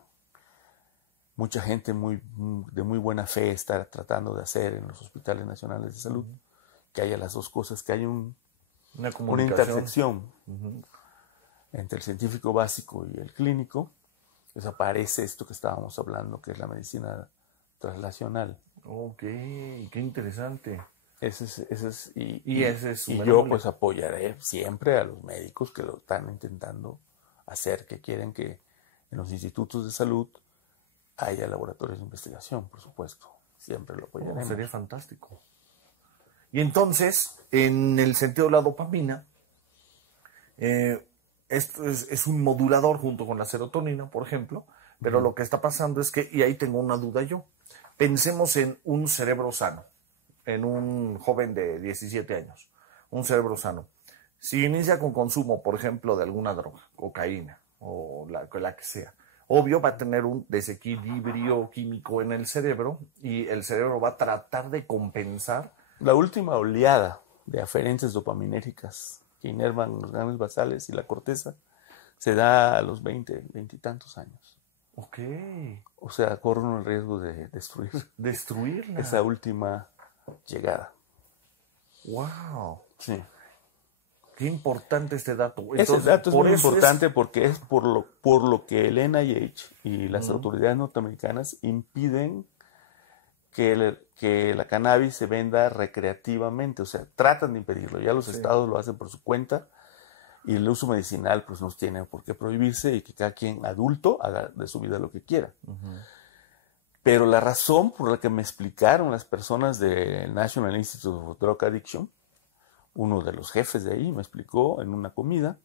mucha gente de muy buena fe está tratando de hacer en los hospitales nacionales de salud, que haya las dos cosas, que haya Una una comunicación. intersección entre el científico básico y el clínico, pues aparece esto que estábamos hablando, que es la medicina translacional. Ok, qué interesante. Ese es, Y ese es su y mero yo mole. pues apoyaré siempre a los médicos que lo están intentando hacer, que quieren que en los institutos de salud haya laboratorios de investigación, por supuesto. Siempre lo apoyaremos. Sería fantástico. Y entonces, en el sentido de la dopamina, esto es un modulador junto con la serotonina, por ejemplo, pero lo que está pasando es que, y ahí tengo una duda yo, pensemos en un cerebro sano, en un joven de 17 años, un cerebro sano. Si inicia con consumo, por ejemplo, de alguna droga, cocaína o la que sea, obvio va a tener un desequilibrio químico en el cerebro y el cerebro va a tratar de compensar. La última oleada de aferencias dopaminérgicas que inervan los ganglios basales y la corteza se da a los 20 y tantos años. Ok. O sea, corre uno el riesgo de Destruirla. esa última llegada. Wow. Sí. Qué importante este dato. Ese dato es por muy eso importante porque es por lo que el NIH y las autoridades norteamericanas impiden que la cannabis se venda recreativamente, o sea, tratan de impedirlo. Ya los estados lo hacen por su cuenta y el uso medicinal pues no tiene por qué prohibirse y que cada quien adulto haga de su vida lo que quiera. Pero la razón por la que me explicaron las personas del National Institute of Drug Addiction, uno de los jefes de ahí me explicó en una comida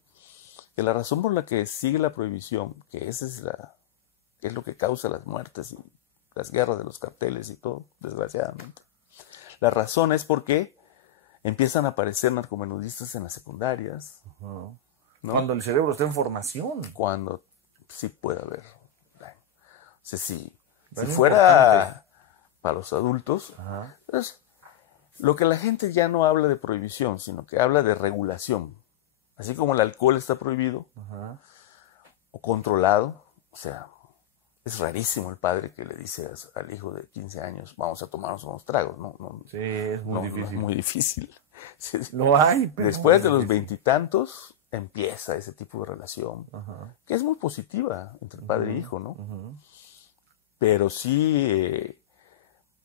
que la razón por la que sigue la prohibición, que esa es lo que causa las muertes y las guerras de los carteles y todo, desgraciadamente. La razón es porque empiezan a aparecer narcomenudistas en las secundarias. ¿No? Cuando el cerebro está en formación. Cuando sí puede haber daño. O sea, si Es fuera importante. para los adultos, pues, lo que la gente ya no habla de prohibición, sino que habla de regulación. Así como el alcohol está prohibido o controlado, o sea, es rarísimo el padre que le dice al hijo de 15 años, vamos a tomarnos unos tragos, ¿no? Sí, es muy difícil. No es muy difícil. Lo hay, pero después de los 20 y tantos empieza ese tipo de relación, que es muy positiva entre padre e hijo, ¿no? Pero sí,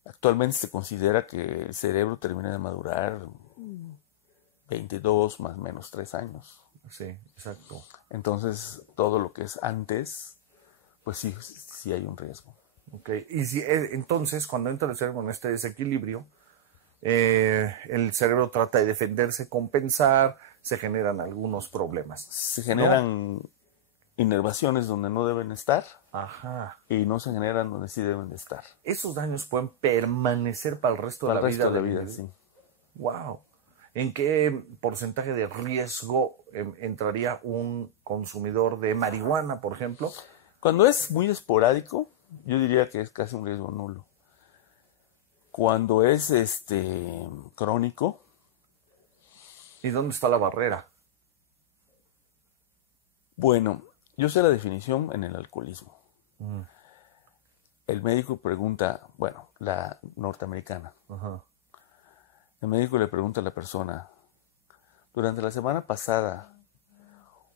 actualmente se considera que el cerebro termina de madurar 22 más o menos 3 años. Sí, exacto. Entonces, todo lo que es antes, pues sí hay un riesgo. Okay. Y si entonces, cuando entra el cerebro en este desequilibrio, el cerebro trata de defenderse, compensar, se generan algunos problemas. Se generan inervaciones donde no deben estar Ajá. y no se generan donde sí deben de estar. Esos daños pueden permanecer para el resto Para de la el resto vida de la vida, del sí. Wow. ¿En qué porcentaje de riesgo entraría un consumidor de marihuana, por ejemplo? Cuando es muy esporádico, yo diría que es casi un riesgo nulo. Cuando es crónico, ¿Y dónde está la barrera? bueno, yo sé la definición en el alcoholismo. El médico pregunta, bueno, la norteamericana. Ajá. El médico le pregunta a la persona, durante la semana pasada,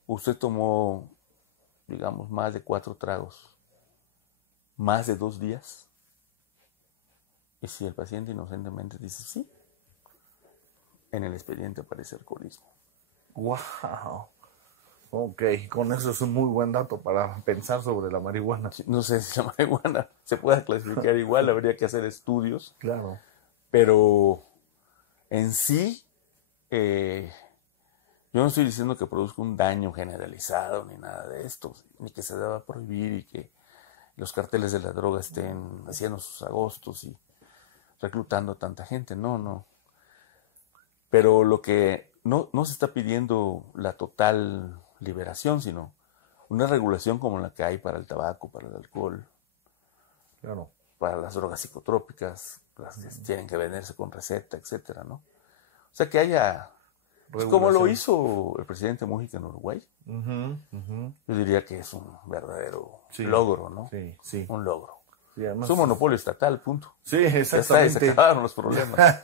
usted tomó, digamos, más de 4 tragos, más de 2 días. Y si el paciente inocentemente dice sí, en el expediente aparece alcoholismo. Wow. Ok, con eso es un muy buen dato para pensar sobre la marihuana. No sé si la marihuana se pueda clasificar igual, habría que hacer estudios, Claro. pero en sí, yo no estoy diciendo que produzca un daño generalizado ni nada de esto, ni que se deba prohibir y que los carteles de la droga estén haciendo sus agostos y reclutando a tanta gente, no. Pero lo que no se está pidiendo la total liberación, sino una regulación como la que hay para el tabaco, para el alcohol, Claro. para las drogas psicotrópicas, las que tienen que venderse con receta, etcétera, ¿no? O sea, que haya, pues, como lo hizo el presidente Mujica en Uruguay. Yo diría que es un verdadero logro, ¿no? Sí, sí. Un logro. Sí, además, es un monopolio estatal, punto. Sí, Ya está, y se exactamente. acabaron los problemas.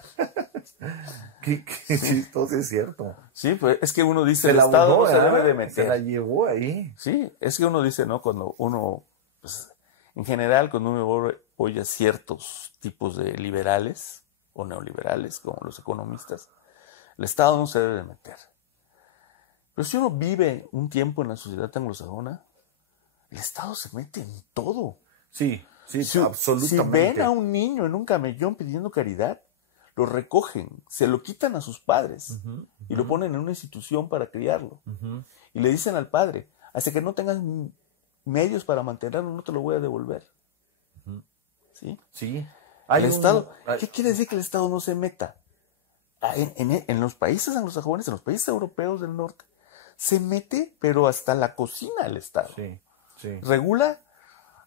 Qué chistoso, es cierto. Sí, pues es que uno dice, Se el la Estado ahogó, no se debe de Se meter. la llevó ahí. Sí, es que uno dice, ¿no? Cuando uno, pues, en general, cuando uno oye a ciertos tipos de liberales o neoliberales, como los economistas, el Estado no se debe de meter. Pero si uno vive un tiempo en la sociedad anglosajona, el Estado se mete en todo. Sí, sí, Si absolutamente. ven a un niño en un camellón pidiendo caridad, lo recogen, se lo quitan a sus padres y lo ponen en una institución para criarlo. Y le dicen al padre, hasta que no tengas medios para mantenerlo, no te lo voy a devolver. ¿Sí? Sí. El Estado, ¿qué quiere decir que el Estado no se meta? En los países anglosajones, en los países europeos del norte, se mete, pero hasta la cocina el Estado. Sí, sí. Regula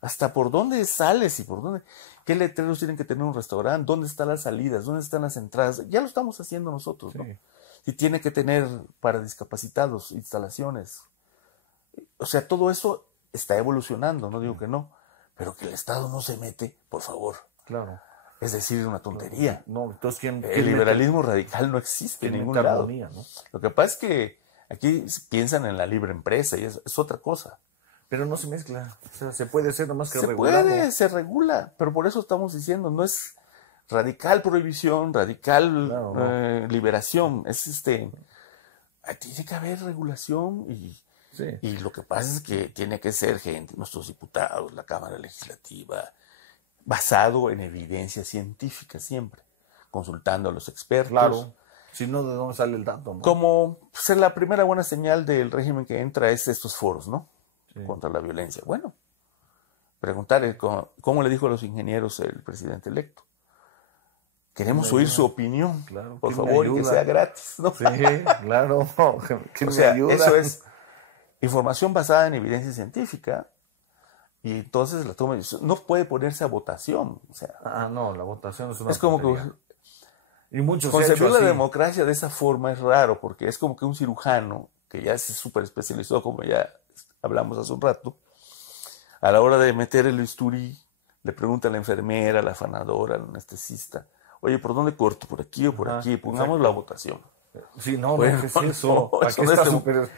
hasta por dónde sales y por dónde, qué letreros tienen que tener un restaurante, dónde están las salidas, dónde están las entradas. Ya lo estamos haciendo nosotros, ¿no? Si tiene que tener para discapacitados instalaciones. O sea, todo eso está evolucionando, no digo que no, pero que el Estado no se mete, por favor. Claro. Es decir, una tontería. No, entonces, el liberalismo radical no existe en ningún lado. Armonía, ¿no? Lo que pasa es que aquí piensan en la libre empresa y es otra cosa. Pero no se mezcla. O sea, se puede hacer nomás que regularlo. Se puede, se regula, pero por eso estamos diciendo, no es radical prohibición, radical liberación, es tiene que haber regulación y lo que pasa es que tiene que ser gente, nuestros diputados, la Cámara Legislativa, basado en evidencia científica siempre, consultando a los expertos. Claro, si no, ¿de dónde sale el dato? ¿No? Como pues, la primera buena señal del régimen que entra es estos foros, ¿no? Sí. Contra la violencia. Bueno, preguntar cómo le dijo a los ingenieros el presidente electo. Queremos oír su opinión, claro, por favor, y que sea gratis, ¿no? Sí, claro. O sea, eso es información basada en evidencia científica. Y entonces la toma no puede ponerse a votación. O sea, no, la votación es una como tontería. que y muchos concebir la democracia de esa forma es raro, porque es como que un cirujano, que ya se súper especializó, como ya hablamos hace un rato, a la hora de meter el bisturí, le pregunta a la enfermera, a la afanadora, al anestesista, oye, ¿por dónde corto? ¿Por aquí o por aquí? Pongamos la votación. Sí, no, bueno, ¿qué es eso?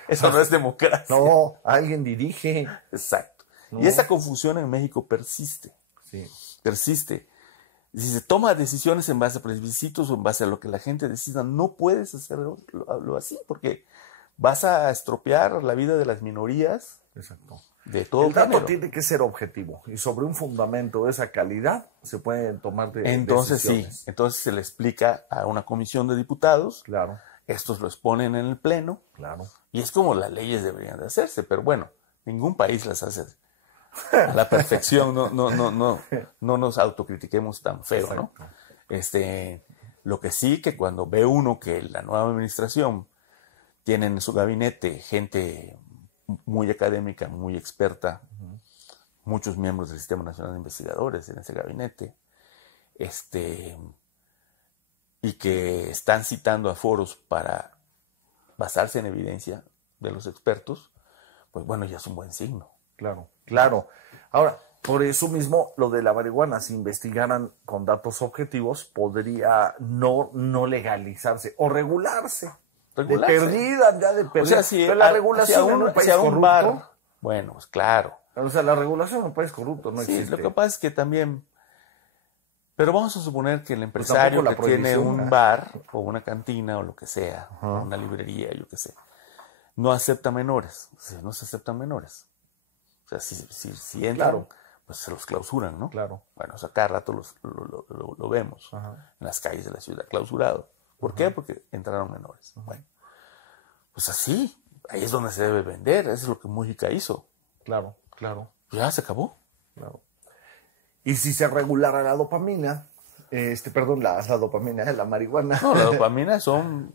Eso no es democracia. No, alguien dirige. Exacto. No. Y esa confusión en México persiste. Sí. Persiste. Si se toma decisiones en base a plebiscitos o en base a lo que la gente decida, no puedes hacerlo así, porque vas a estropear la vida de las minorías. Exacto. De todo el dato género. Tiene que ser objetivo y sobre un fundamento de esa calidad se pueden tomar entonces decisiones. Sí, entonces se le explica a una comisión de diputados. Claro. Estos lo exponen en el pleno. Claro. Y es como las leyes deberían de hacerse, pero bueno, Ningún país las hace a la perfección. No nos autocritiquemos tan feo, ¿no? Lo que sí, que cuando ve uno que la nueva administración tiene en su gabinete gente muy académica, muy experta, muchos miembros del Sistema Nacional de Investigadores en ese gabinete, y que están citando a foros para basarse en evidencia de los expertos, pues bueno, ya es un buen signo. Claro, claro. Ahora, por eso mismo, lo de la marihuana, si investigaran con datos objetivos, podría no legalizarse o regularse. Regularse. De perdida, ya de perdida. O sea, si pero la regulación en un país corrupto, bar, bueno, pues claro. O sea, la regulación en un país corrupto no existe. Sí, lo que pasa es que también... Pero vamos a suponer que el empresario que tiene un bar o una cantina o lo que sea, o una librería, yo qué sé, no acepta menores. O sea, no se aceptan menores. O sea, si entran, claro, pues se los clausuran, ¿no? Claro. Bueno, o sea, cada rato lo vemos en las calles de la ciudad, clausurado. ¿Por qué? Porque entraron menores. Bueno, pues así, ahí es donde se debe vender. Eso es lo que Mújica hizo. Claro, claro. Ya se acabó. Claro. Y si se regulara la dopamina, la dopamina, la marihuana. No, la dopamina son,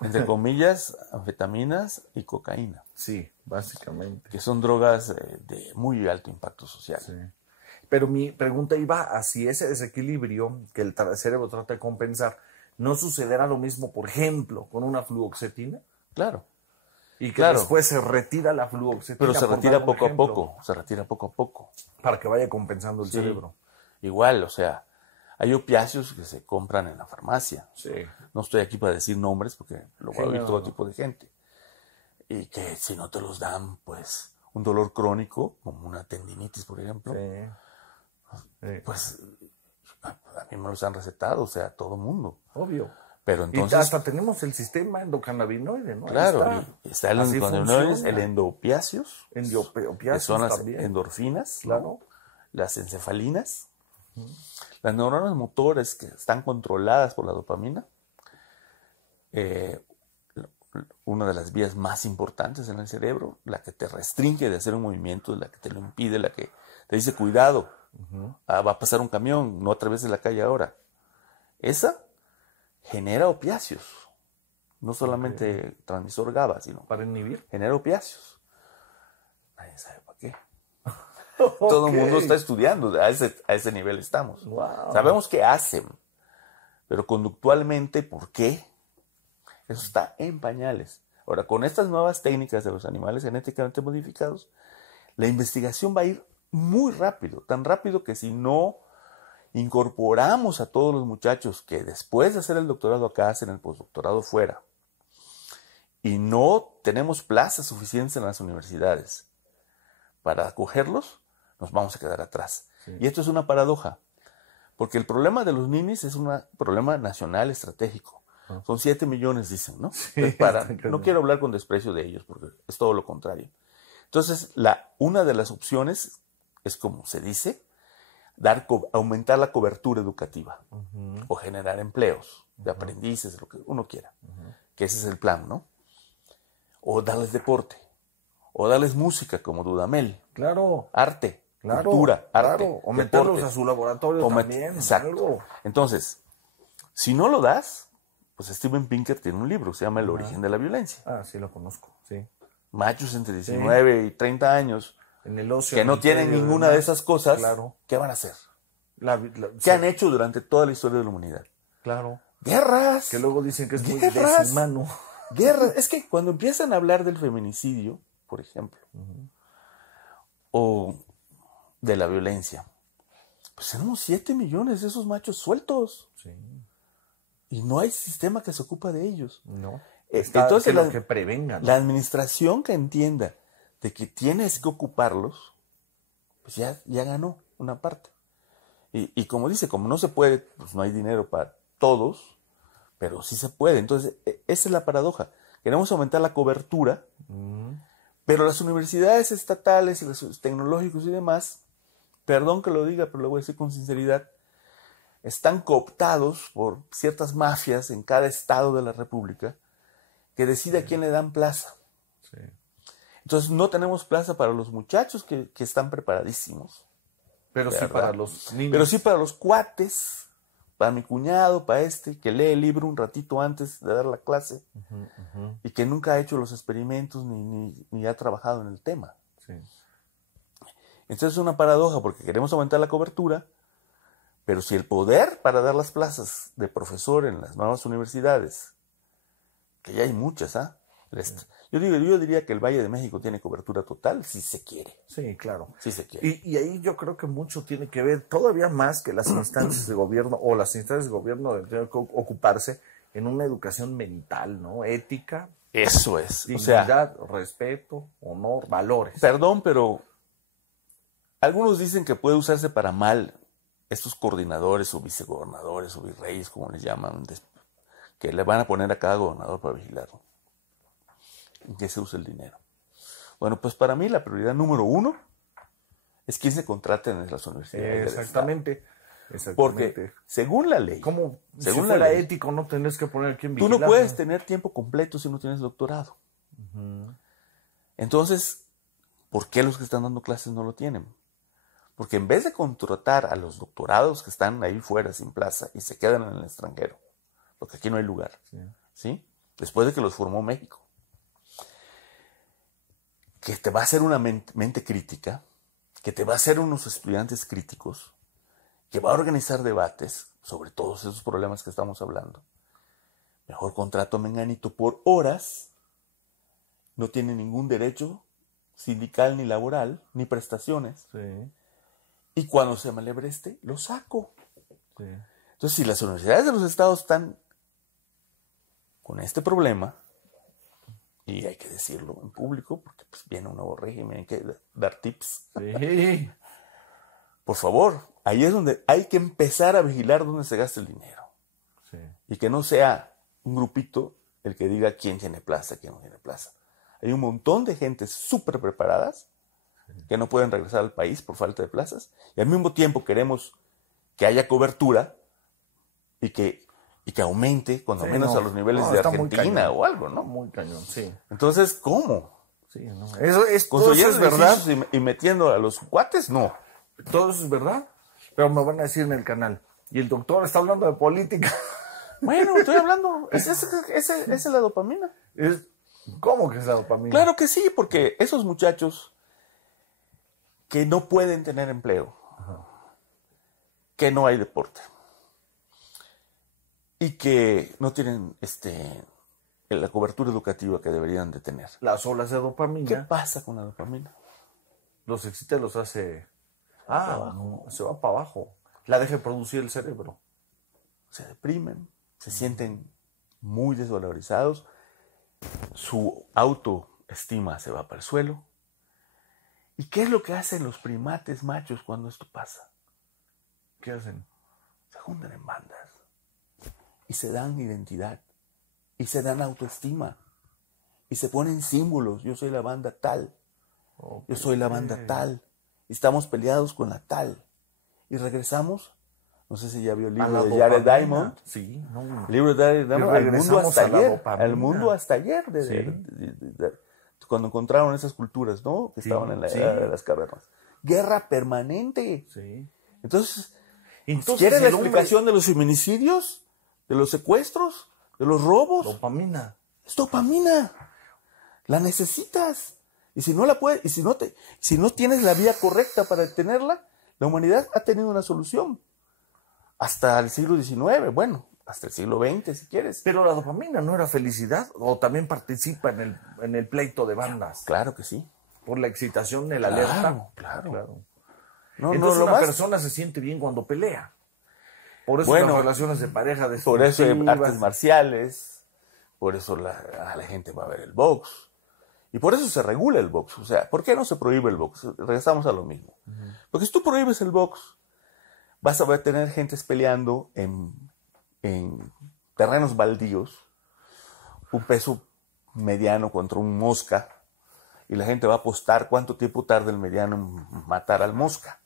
entre comillas, anfetaminas y cocaína. Sí, básicamente. Que son drogas de muy alto impacto social. Sí. Pero mi pregunta iba a si ese desequilibrio que el cerebro trata de compensar, ¿no sucederá lo mismo, por ejemplo, con una fluoxetina? Claro. Y que después se retira la fluoxetina. Pero se retira poco a poco. Se retira poco a poco. Para que vaya compensando el cerebro. Igual, o sea, hay opiáceos que se compran en la farmacia. Sí. No estoy aquí para decir nombres porque lo va a oír todo tipo de gente. Y que si no te los dan, pues, un dolor crónico, como una tendinitis, por ejemplo, pues, a mí me los han recetado, o sea, a todo mundo. Obvio. Pero entonces, y hasta tenemos el sistema endocannabinoide, ¿no? Claro, está el endocannabinoide, el endoopiáceos, que son las también. endorfinas, claro, ¿no? Las encefalinas, las neuronas motoras que están controladas por la dopamina, una de las vías más importantes en el cerebro, la que te restringe de hacer un movimiento, la que te lo impide, la que te dice cuidado, va a pasar un camión, no atravieses la calle ahora. Esa genera opiáceos, no solamente transmisor GABA, sino para inhibir. Genera opiáceos. Nadie sabe para qué. Todo el mundo está estudiando, a ese nivel estamos. Wow. Sabemos qué hacen, pero conductualmente, ¿por qué? Eso está en pañales. Ahora, con estas nuevas técnicas de los animales genéticamente modificados, la investigación va a ir muy rápido, tan rápido que si no incorporamos a todos los muchachos que después de hacer el doctorado acá hacen el postdoctorado fuera y no tenemos plazas suficientes en las universidades para acogerlos, nos vamos a quedar atrás. Sí. Y esto es una paradoja, porque el problema de los ninis es un problema nacional estratégico. Son 7 millones, dicen, ¿no? Sí, no quiero hablar con desprecio de ellos, porque es todo lo contrario. Entonces, una de las opciones es, como se dice, aumentar la cobertura educativa o generar empleos de aprendices, lo que uno quiera, que ese es el plan, ¿no? O darles deporte, o darles música como Dudamel, claro, arte, cultura, arte, o meterlos a su laboratorio también. Exacto. Algo. Entonces, si no lo das, pues Steven Pinker tiene un libro, se llama El origen de la violencia. Ah, sí, lo conozco, sí. Machos entre 19 y 30 años en el ocio, que no tienen ninguna de esas cosas, claro. ¿Qué van a hacer? ¿Qué han hecho durante toda la historia de la humanidad? Claro. Guerras. Que luego dicen que es muy deshumano. Guerras. Es que cuando empiezan a hablar del feminicidio, por ejemplo, o de la violencia, pues tenemos 7 millones de esos machos sueltos. Sí. Y no hay sistema que se ocupa de ellos. No. Entonces, que prevengan. La administración que entienda de que tienes que ocuparlos, pues ya ganó una parte. Y como dice, como no se puede, pues no hay dinero para todos, pero sí se puede. Entonces, esa es la paradoja. Queremos aumentar la cobertura, pero las universidades estatales y los tecnológicos y demás, perdón que lo diga, pero lo voy a decir con sinceridad, están cooptados por ciertas mafias en cada estado de la República que decide a quién le dan plaza. Sí. Entonces no tenemos plaza para los muchachos que están preparadísimos. Pero sí para los niños. Pero sí para los cuates, para mi cuñado, para que lee el libro un ratito antes de dar la clase y que nunca ha hecho los experimentos ni ha trabajado en el tema. Sí. Entonces es una paradoja porque queremos aumentar la cobertura, pero si el poder para dar las plazas de profesor en las nuevas universidades, que ya hay muchas, yo diría que el Valle de México tiene cobertura total si se quiere. Sí, claro. Si se quiere. Y ahí yo creo que mucho tiene que ver, todavía más que las instancias de gobierno, o las instancias de gobierno tienen que ocuparse en una educación mental, ¿no? Ética. Eso es. Dignidad, respeto, honor, valores. Perdón, pero algunos dicen que puede usarse para mal estos coordinadores o vicegobernadores o virreyes, como les llaman, que le van a poner a cada gobernador para vigilarlo. ¿En qué se usa el dinero? Bueno, pues para mí la prioridad número 1 es quién se contrata en las universidades. Exactamente. Porque según la ley, como según si fuera la ley, ético, no tendrías que poner quién tú vigilar. no puedes tener tiempo completo si no tienes doctorado. Entonces, ¿por qué los que están dando clases no lo tienen? Porque en vez de contratar a los doctorados que están ahí fuera sin plaza y se quedan en el extranjero, porque aquí no hay lugar, ¿sí? Después de que los formó México, que te va a hacer una mente crítica, que te va a hacer unos estudiantes críticos, que va a organizar debates sobre todos esos problemas que estamos hablando. Mejor contrato a menganito por horas, no tiene ningún derecho sindical ni laboral, ni prestaciones. Sí. Y cuando se me alebreste, lo saco. Sí. Entonces, si las universidades de los estados están con este problema, y hay que decirlo en público, porque pues, viene un nuevo régimen, hay que dar tips. Sí. Por favor, ahí es donde hay que empezar a vigilar dónde se gasta el dinero. Sí. Y que no sea un grupito el que diga quién tiene plaza, quién no tiene plaza. Hay un montón de gente súper preparadas que no pueden regresar al país por falta de plazas, y al mismo tiempo queremos que haya cobertura y que aumente, cuando menos a los niveles de Argentina o algo, ¿no? Muy cañón, sí. Entonces, ¿cómo? Sí, no. Eso es, ¿Con eso es verdad. Y metiendo a los cuates? No. Todo eso es verdad, pero me van a decir en el canal, y el doctor está hablando de política. Bueno, estoy hablando, esa es la dopamina. ¿Cómo que es la dopamina? Claro que sí, porque esos muchachos que no pueden tener empleo, que no hay deporte, y que no tienen la cobertura educativa que deberían de tener. Las olas de dopamina. ¿Qué pasa con la dopamina? Los excita, los hace... se va para abajo. La deja de producir el cerebro. Se deprimen, se sienten muy desvalorizados, su autoestima se va para el suelo. ¿Y qué es lo que hacen los primates machos cuando esto pasa? ¿Qué hacen? Se juntan en bandas y se dan identidad y se dan autoestima y se ponen símbolos. Yo soy la banda tal, yo soy la banda tal, y estamos peleados con la tal. Y regresamos, no sé si ya vio el libro de Jared Diamond. Sí, no. El libro de Jared Diamond, al mundo hasta ayer. Al mundo hasta ayer. Cuando encontraron esas culturas, ¿no? Que estaban en la edad de las cavernas. Guerra permanente. Sí. Entonces ¿quieres la explicación de los feminicidios? ¿De los secuestros? ¿De los robos? Dopamina. Es dopamina. La necesitas. Y si no la puedes, y si no tienes la vía correcta para detenerla, la humanidad ha tenido una solución. Hasta el siglo XIX, bueno, hasta el siglo XX, si quieres. Pero la dopamina no era felicidad, o también participa en el pleito de bandas. Claro que sí. Por la excitación de la alerta. Claro. No, entonces una persona se siente bien cuando pelea. Por eso las relaciones de pareja por eso hay artes marciales, por eso la gente va a ver el box, y por eso se regula el box. O sea, ¿por qué no se prohíbe el box? Regresamos a lo mismo. Porque si tú prohíbes el box, vas a tener gentes peleando en terrenos baldíos, un peso mediano contra un mosca, y la gente va a apostar cuánto tiempo tarda el mediano en matar al mosca,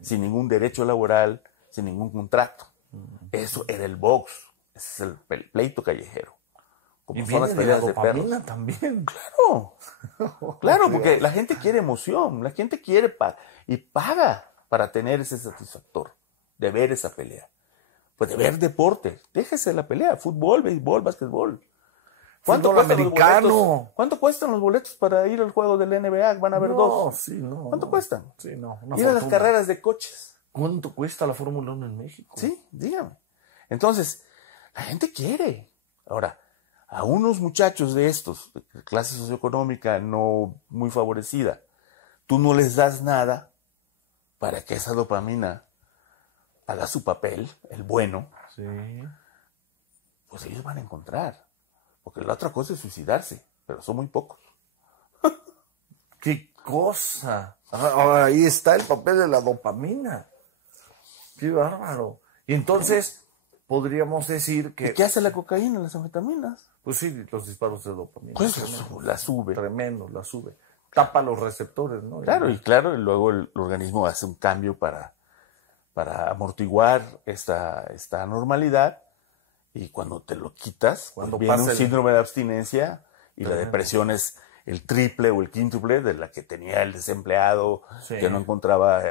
sin ningún derecho laboral, sin ningún contrato. Eso era el box, ese es el pleito callejero. Y como son las viene de la peleas de perros. dopamina también. Claro, claro, porque la gente quiere emoción, la gente quiere y paga para tener ese satisfactor de ver esa pelea. Pues de ver deporte, déjese la pelea, fútbol, béisbol, básquetbol. Fútbol americano. ¿Cuánto cuestan los boletos para ir al juego del NBA? Van a haber dos. Sí, no. ¿Cuánto cuestan? Sí, no. Ir a las carreras de coches. ¿Cuánto cuesta la Fórmula 1 en México? Sí, dígame. Entonces, la gente quiere. Ahora, a unos muchachos de estos, de clase socioeconómica no muy favorecida, tú no les das nada para que esa dopamina haga su papel, el bueno, Sí. pues ellos van a encontrar. Porque la otra cosa es suicidarse, pero son muy pocos. ¡Qué cosa! Ahí está el papel de la dopamina. ¡Qué bárbaro! Y entonces, podríamos decir que... ¿Y qué hace la cocaína, las anfetaminas? Pues sí, los disparos de dopamina. Pues la sube. Tremendo, la sube. Tapa los receptores, ¿no? Claro, y luego el organismo hace un cambio para amortiguar esta normalidad, y cuando te lo quitas, Cuando viene un pasa síndrome de abstinencia, y la depresión es el triple o el quíntuple de la que tenía el desempleado, Sí. que no encontraba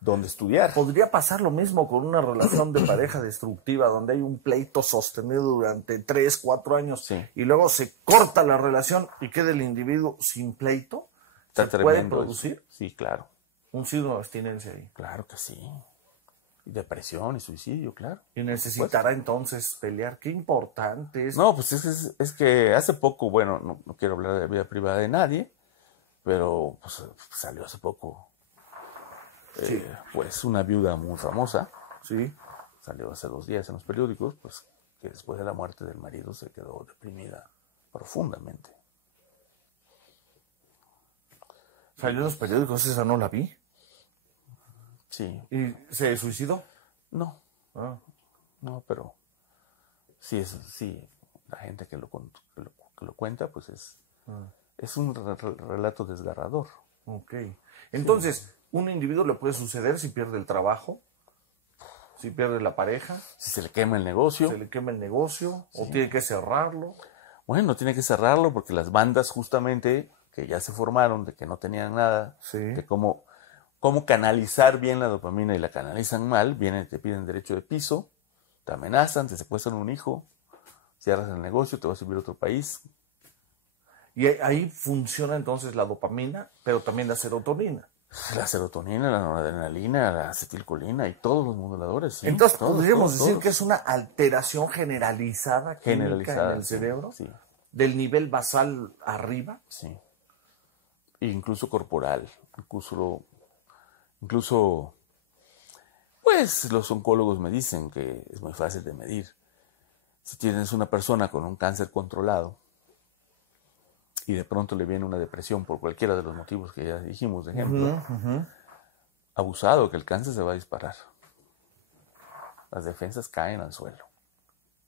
dónde estudiar. Podría pasar lo mismo con una relación de pareja destructiva, donde hay un pleito sostenido durante 3, 4 años, Sí. y luego se corta la relación y queda el individuo sin pleito. Está ¿Se puede tremendo producir eso. Sí, claro. un síndrome de abstinencia ahí? Claro que sí. Y depresión y suicidio, claro. Y necesitará entonces pelear. Qué importante es. No, pues es que hace poco, bueno, no quiero hablar de la vida privada de nadie, pero pues salió hace poco, Sí. pues una viuda muy famosa, Sí. salió hace 2 días en los periódicos, pues que después de la muerte del marido se quedó deprimida profundamente. Salió en los periódicos, esa no la vi. Sí, ¿Y se suicidó? no, Ah. no, pero sí, la gente que lo cuenta, pues es un relato desgarrador. Ok. Entonces, ¿un individuo le puede suceder si pierde el trabajo? ¿Si pierde la pareja? Si se le quema el negocio, ¿Se le quema el negocio? ¿O tiene que cerrarlo? bueno, tiene que cerrarlo porque las bandas justamente que ya se formaron, de que no tenían nada, Sí. de cómo canalizar bien la dopamina y la canalizan mal, vienen, te piden derecho de piso, te amenazan, te secuestran un hijo, cierras el negocio, te vas a vivir a otro país. Y ahí funciona entonces la dopamina, pero también la serotonina. La serotonina, la noradrenalina, la acetilcolina y todos los moduladores. ¿Sí? Entonces, Todos, podríamos todos, decir todos. que es una alteración generalizada química en el sí, cerebro, Sí, del nivel basal arriba. sí. E incluso corporal, incluso, pues los oncólogos me dicen que es muy fácil de medir. Si tienes una persona con un cáncer controlado y de pronto le viene una depresión por cualquiera de los motivos que ya dijimos, de ejemplo, abusado, que el cáncer se va a disparar. Las defensas caen al suelo.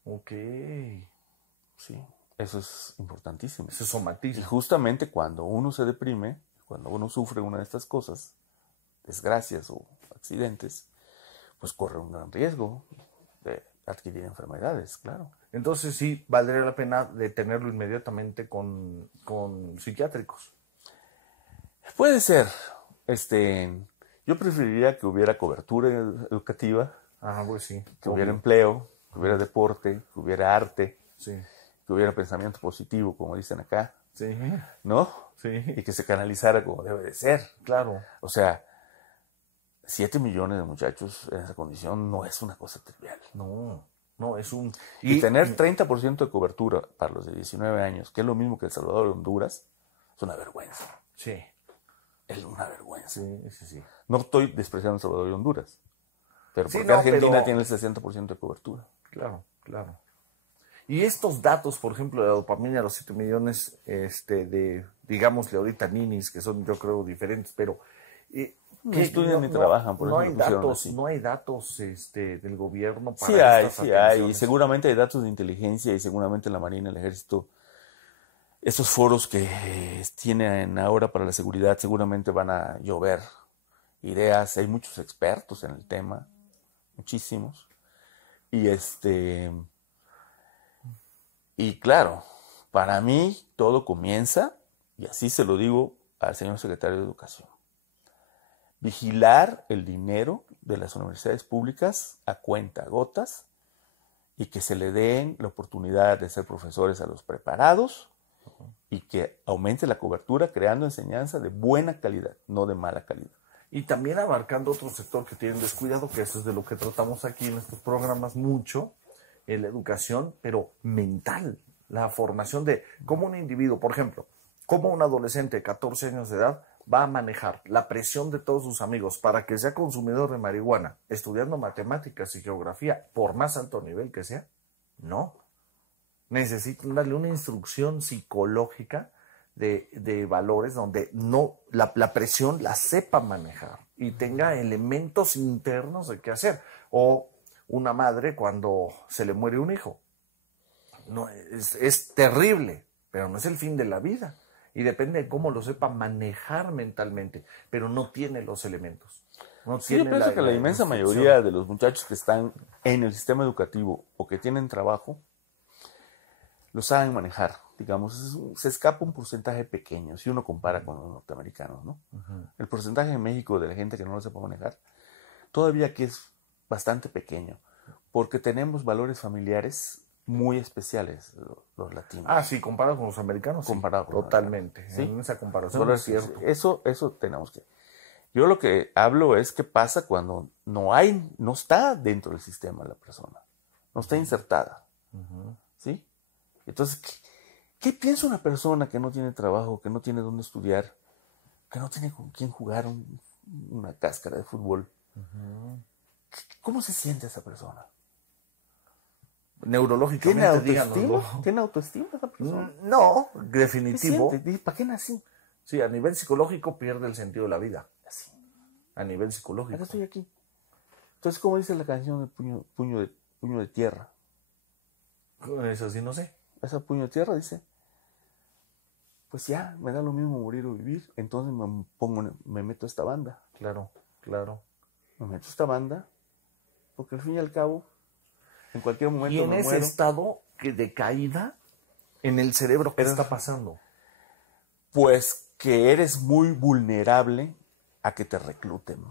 Ok. Sí, eso es importantísimo. Se Y somatiza. justamente cuando uno se deprime, cuando uno sufre una de estas cosas, desgracias o accidentes, pues corre un gran riesgo de adquirir enfermedades, claro. Entonces sí, valdría la pena detenerlo inmediatamente con psiquiátricos. Puede ser. Yo preferiría que hubiera cobertura educativa, Ah, pues sí. que hubiera empleo, que hubiera deporte, que hubiera arte, Sí. que hubiera pensamiento positivo, como dicen acá, Sí. ¿no? Sí. Y que se canalizara como debe de ser. Claro. O sea, 7 millones de muchachos en esa condición no es una cosa trivial. No, es un... Y tener 30% de cobertura para los de 19 años, que es lo mismo que El Salvador y Honduras, es una vergüenza. Sí. Es una vergüenza. Sí. No estoy despreciando El Salvador y Honduras, pero Sí, porque no, Argentina pero- tiene el 60% de cobertura. Claro. Y estos datos, por ejemplo, de la dopamina, los 7 millones de, digámosle ahorita ninis, que son yo creo diferentes, pero... No estudian ni trabajan, por no eso hay lo pusieron datos, así. no hay datos del gobierno para Sí hay, estas sí hay. Y atenciones. seguramente hay datos de inteligencia y seguramente la Marina, el Ejército, estos foros que tienen ahora para la seguridad seguramente van a llover ideas. Hay muchos expertos en el tema, muchísimos. Y claro, Para mí todo comienza, y así se lo digo al señor secretario de Educación, vigilar el dinero de las universidades públicas a cuentagotas y que se le den la oportunidad de ser profesores a los preparados y que aumente la cobertura creando enseñanza de buena calidad, no de mala calidad. Y también abarcando otro sector que tienen descuidado, que eso es de lo que tratamos aquí en estos programas mucho, la educación, pero mental, la formación de cómo un individuo, por ejemplo, cómo un adolescente de 14 años de edad va a manejar la presión de todos sus amigos para que sea consumidor de marihuana, estudiando matemáticas y geografía, por más alto nivel que sea. No. Necesitan darle una instrucción psicológica de valores donde no la presión la sepa manejar y tenga elementos internos de qué hacer. O una madre cuando se le muere un hijo. No, es terrible, pero no es el fin de la vida. Y depende de cómo lo sepa manejar mentalmente, pero no tiene los elementos. No Sí, yo pienso que la inmensa mayoría de los muchachos que están en el sistema educativo o que tienen trabajo, lo saben manejar, digamos, se escapa un porcentaje pequeño, si uno compara con los norteamericanos, ¿no? El porcentaje en México de la gente que no lo sepa manejar, todavía aquí es bastante pequeño, porque tenemos valores familiares muy especiales, los latinos. Ah, sí, comparado con los americanos, comparado sí, totalmente. ¿Sí? En esa comparación es cierto. Eso tenemos que... Yo lo que hablo es qué pasa cuando no está dentro del sistema la persona, no está insertada, ¿sí? Entonces, ¿qué piensa una persona que no tiene trabajo, que no tiene dónde estudiar, que no tiene con quién jugar una cáscara de fútbol? ¿Cómo se siente esa persona? Neurológicamente, ¿Tiene autoestima esa persona? No, definitivo. ¿Para qué nací? Sí, a nivel psicológico pierde el sentido de la vida. Así. A nivel psicológico. Ahora estoy aquí. Entonces, ¿cómo dice la canción de puño de tierra? Eso sí, no sé. Esa puño de tierra dice, pues ya, me da lo mismo morir o vivir, entonces me meto a esta banda. Claro, claro. Me meto a esta banda, porque al fin y al cabo, en cualquier momento y en me ese muero. estado de caída en el cerebro, ¿qué está pasando? Pues que eres muy vulnerable a que te recluten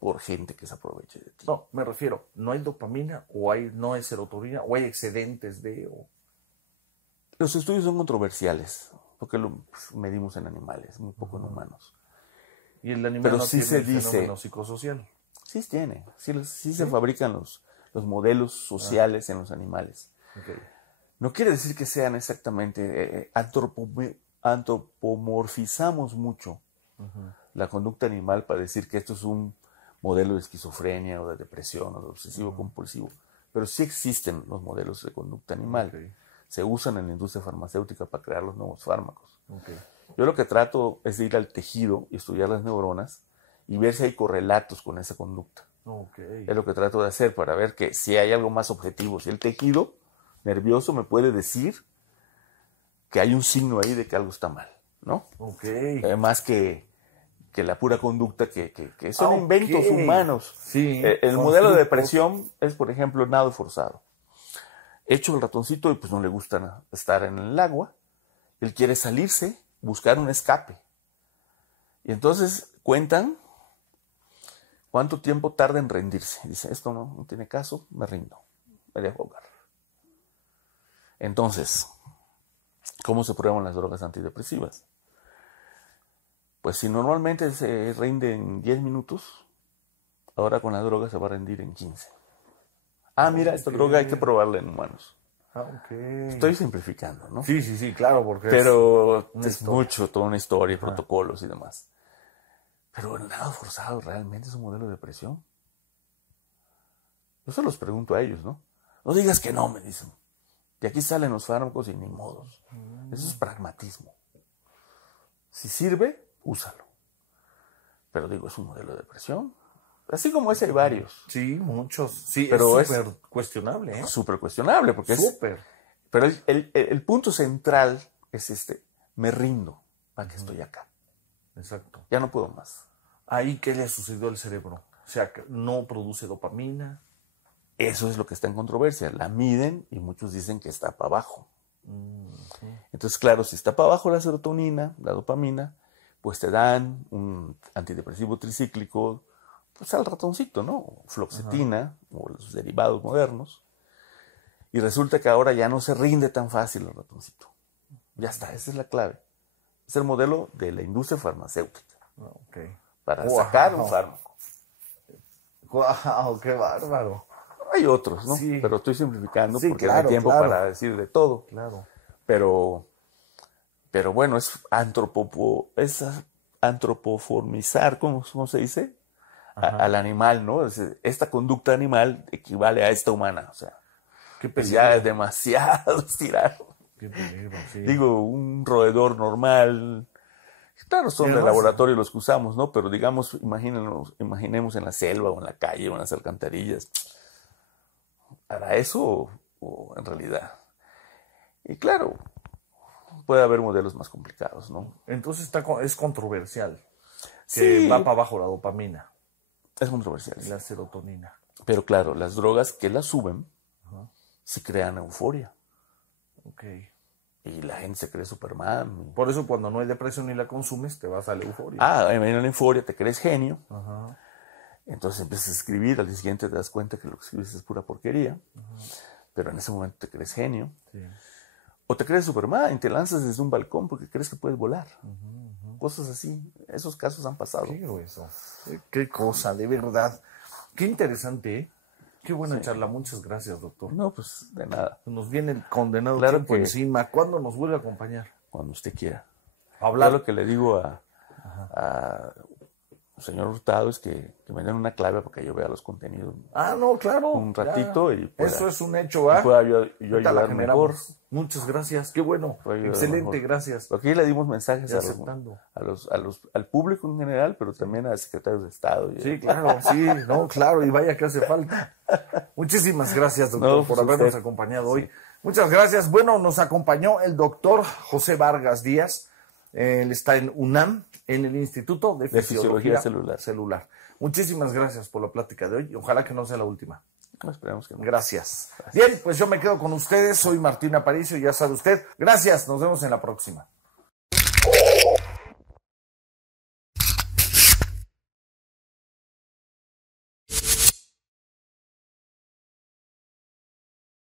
por gente que se aproveche de ti. No, me refiero, no hay dopamina o no hay serotonina o hay excedentes de... Los estudios son controversiales, porque lo medimos en animales, muy poco en humanos. Y el animal pero no sí tiene se el dice, fenómeno psicosocial. Sí tiene, sí se fabrican los modelos sociales en los animales. Okay. No quiere decir que sean exactamente, antropomorfizamos mucho la conducta animal para decir que esto es un modelo de esquizofrenia o de depresión o de obsesivo compulsivo, pero sí existen los modelos de conducta animal. Okay. Se usan en la industria farmacéutica para crear los nuevos fármacos. Okay. Yo lo que trato es de ir al tejido y estudiar las neuronas y ver si hay correlatos con esa conducta. Okay. Es lo que trato de hacer para ver que si hay algo más objetivo, si el tejido nervioso me puede decir que hay un signo ahí de que algo está mal, ¿no? Okay. Más que la pura conducta que son inventos humanos. Sí, el modelo de depresión es, por ejemplo, nado forzado. Echo el ratoncito y pues no le gusta estar en el agua. Él quiere salirse, buscar un escape. Y entonces cuentan cuánto tiempo tarda en rendirse. Dice, esto no tiene caso, me rindo, me dejo ahogar. Entonces, ¿cómo se prueban las drogas antidepresivas? Pues si normalmente se rinde en 10 minutos, ahora con la droga se va a rendir en 15. Mira, esta droga hay que probarla en humanos. Estoy simplificando, ¿no? Sí, claro, porque pero es mucho, toda una historia, protocolos y demás. Pero el nado forzado realmente es un modelo de depresión. Yo se los pregunto a ellos, ¿no? No digas que no, me dicen. De aquí salen los fármacos y ni modos. Eso es pragmatismo. Si sirve, úsalo. Pero digo, es un modelo de depresión. Así como ese hay varios. Sí, muchos. Sí, pero es súper cuestionable, ¿eh? Súper cuestionable, porque súper. Pero el punto central es me rindo para que estoy acá. Exacto. Ya no puedo más. ¿Ahí qué le sucedió al cerebro? O sea, que no produce dopamina. Eso es lo que está en controversia. La miden y muchos dicen que está para abajo. Entonces, claro, si está para abajo la serotonina, la dopamina, pues te dan un antidepresivo tricíclico, pues al ratoncito, ¿no? Fluoxetina o los derivados modernos. Y resulta que ahora ya no se rinde tan fácil el ratoncito. Ya está, esa es la clave. Es el modelo de la industria farmacéutica. Okay. Para sacar un fármaco. ¡Wow! ¡Qué bárbaro! Hay otros, ¿no? Sí. Pero estoy simplificando Sí, porque claro, no hay tiempo claro. para decir de todo. Claro. Pero bueno, es antropoformizar, ¿cómo se dice? Al animal, ¿no? Esta conducta animal equivale a esta humana. O sea, Qué pues peligro. ya es demasiado estirado. Qué peligro, sí. Digo, un roedor normal. Claro, son de laboratorio los que usamos, ¿no? Pero digamos, imaginemos en la selva o en la calle o en las alcantarillas. ¿Hará eso o en realidad? Y claro, puede haber modelos más complicados, ¿no? Entonces es controversial. Que Sí, va para abajo la dopamina es controversial. y la serotonina. Pero claro, las drogas que las suben sí crean euforia. Ok. Y la gente se cree Superman. Por eso cuando no hay depresión y la consumes, te vas a la euforia. En la euforia te crees genio. Ajá. Entonces empiezas a escribir, al día siguiente te das cuenta que lo que escribes es pura porquería. Pero en ese momento te crees genio. Sí. O te crees Superman y te lanzas desde un balcón porque crees que puedes volar. Cosas así. Esos casos han pasado. Qué grueso. Qué cosa, de verdad. Qué interesante, ¿eh? Qué buena charla. Muchas gracias, doctor. No, pues de nada. Nos viene el condenado Claro tiempo que- encima. ¿Cuándo nos vuelve a acompañar? Cuando usted quiera. Hablar. Yo lo que le digo a señor Hurtado es que me den una clave para que yo vea los contenidos Ah, no, claro. un ratito ya. y pueda- Eso es un hecho, ¿ah? y pueda yo Ahorita la ayudar generamos. mejor. Muchas gracias. Qué bueno. Pueda ayudar Excelente, mejor. gracias. Porque aquí le dimos mensajes Ya a aceptando. al público en general, pero también a secretarios de Estado. Sí, claro, sí, no, claro, y vaya que hace falta. Muchísimas gracias, doctor, No, por pues habernos usted. acompañado hoy. Muchas gracias. Bueno, nos acompañó el doctor José Vargas Díaz. Él está en UNAM, en el Instituto de Fisiología Fisiología Celular. Muchísimas gracias por la plática de hoy. Ojalá que no sea la última. No, esperemos que no. Gracias. Bien, pues yo me quedo con ustedes. Soy Martín Aparicio, ya sabe usted. Gracias, nos vemos en la próxima.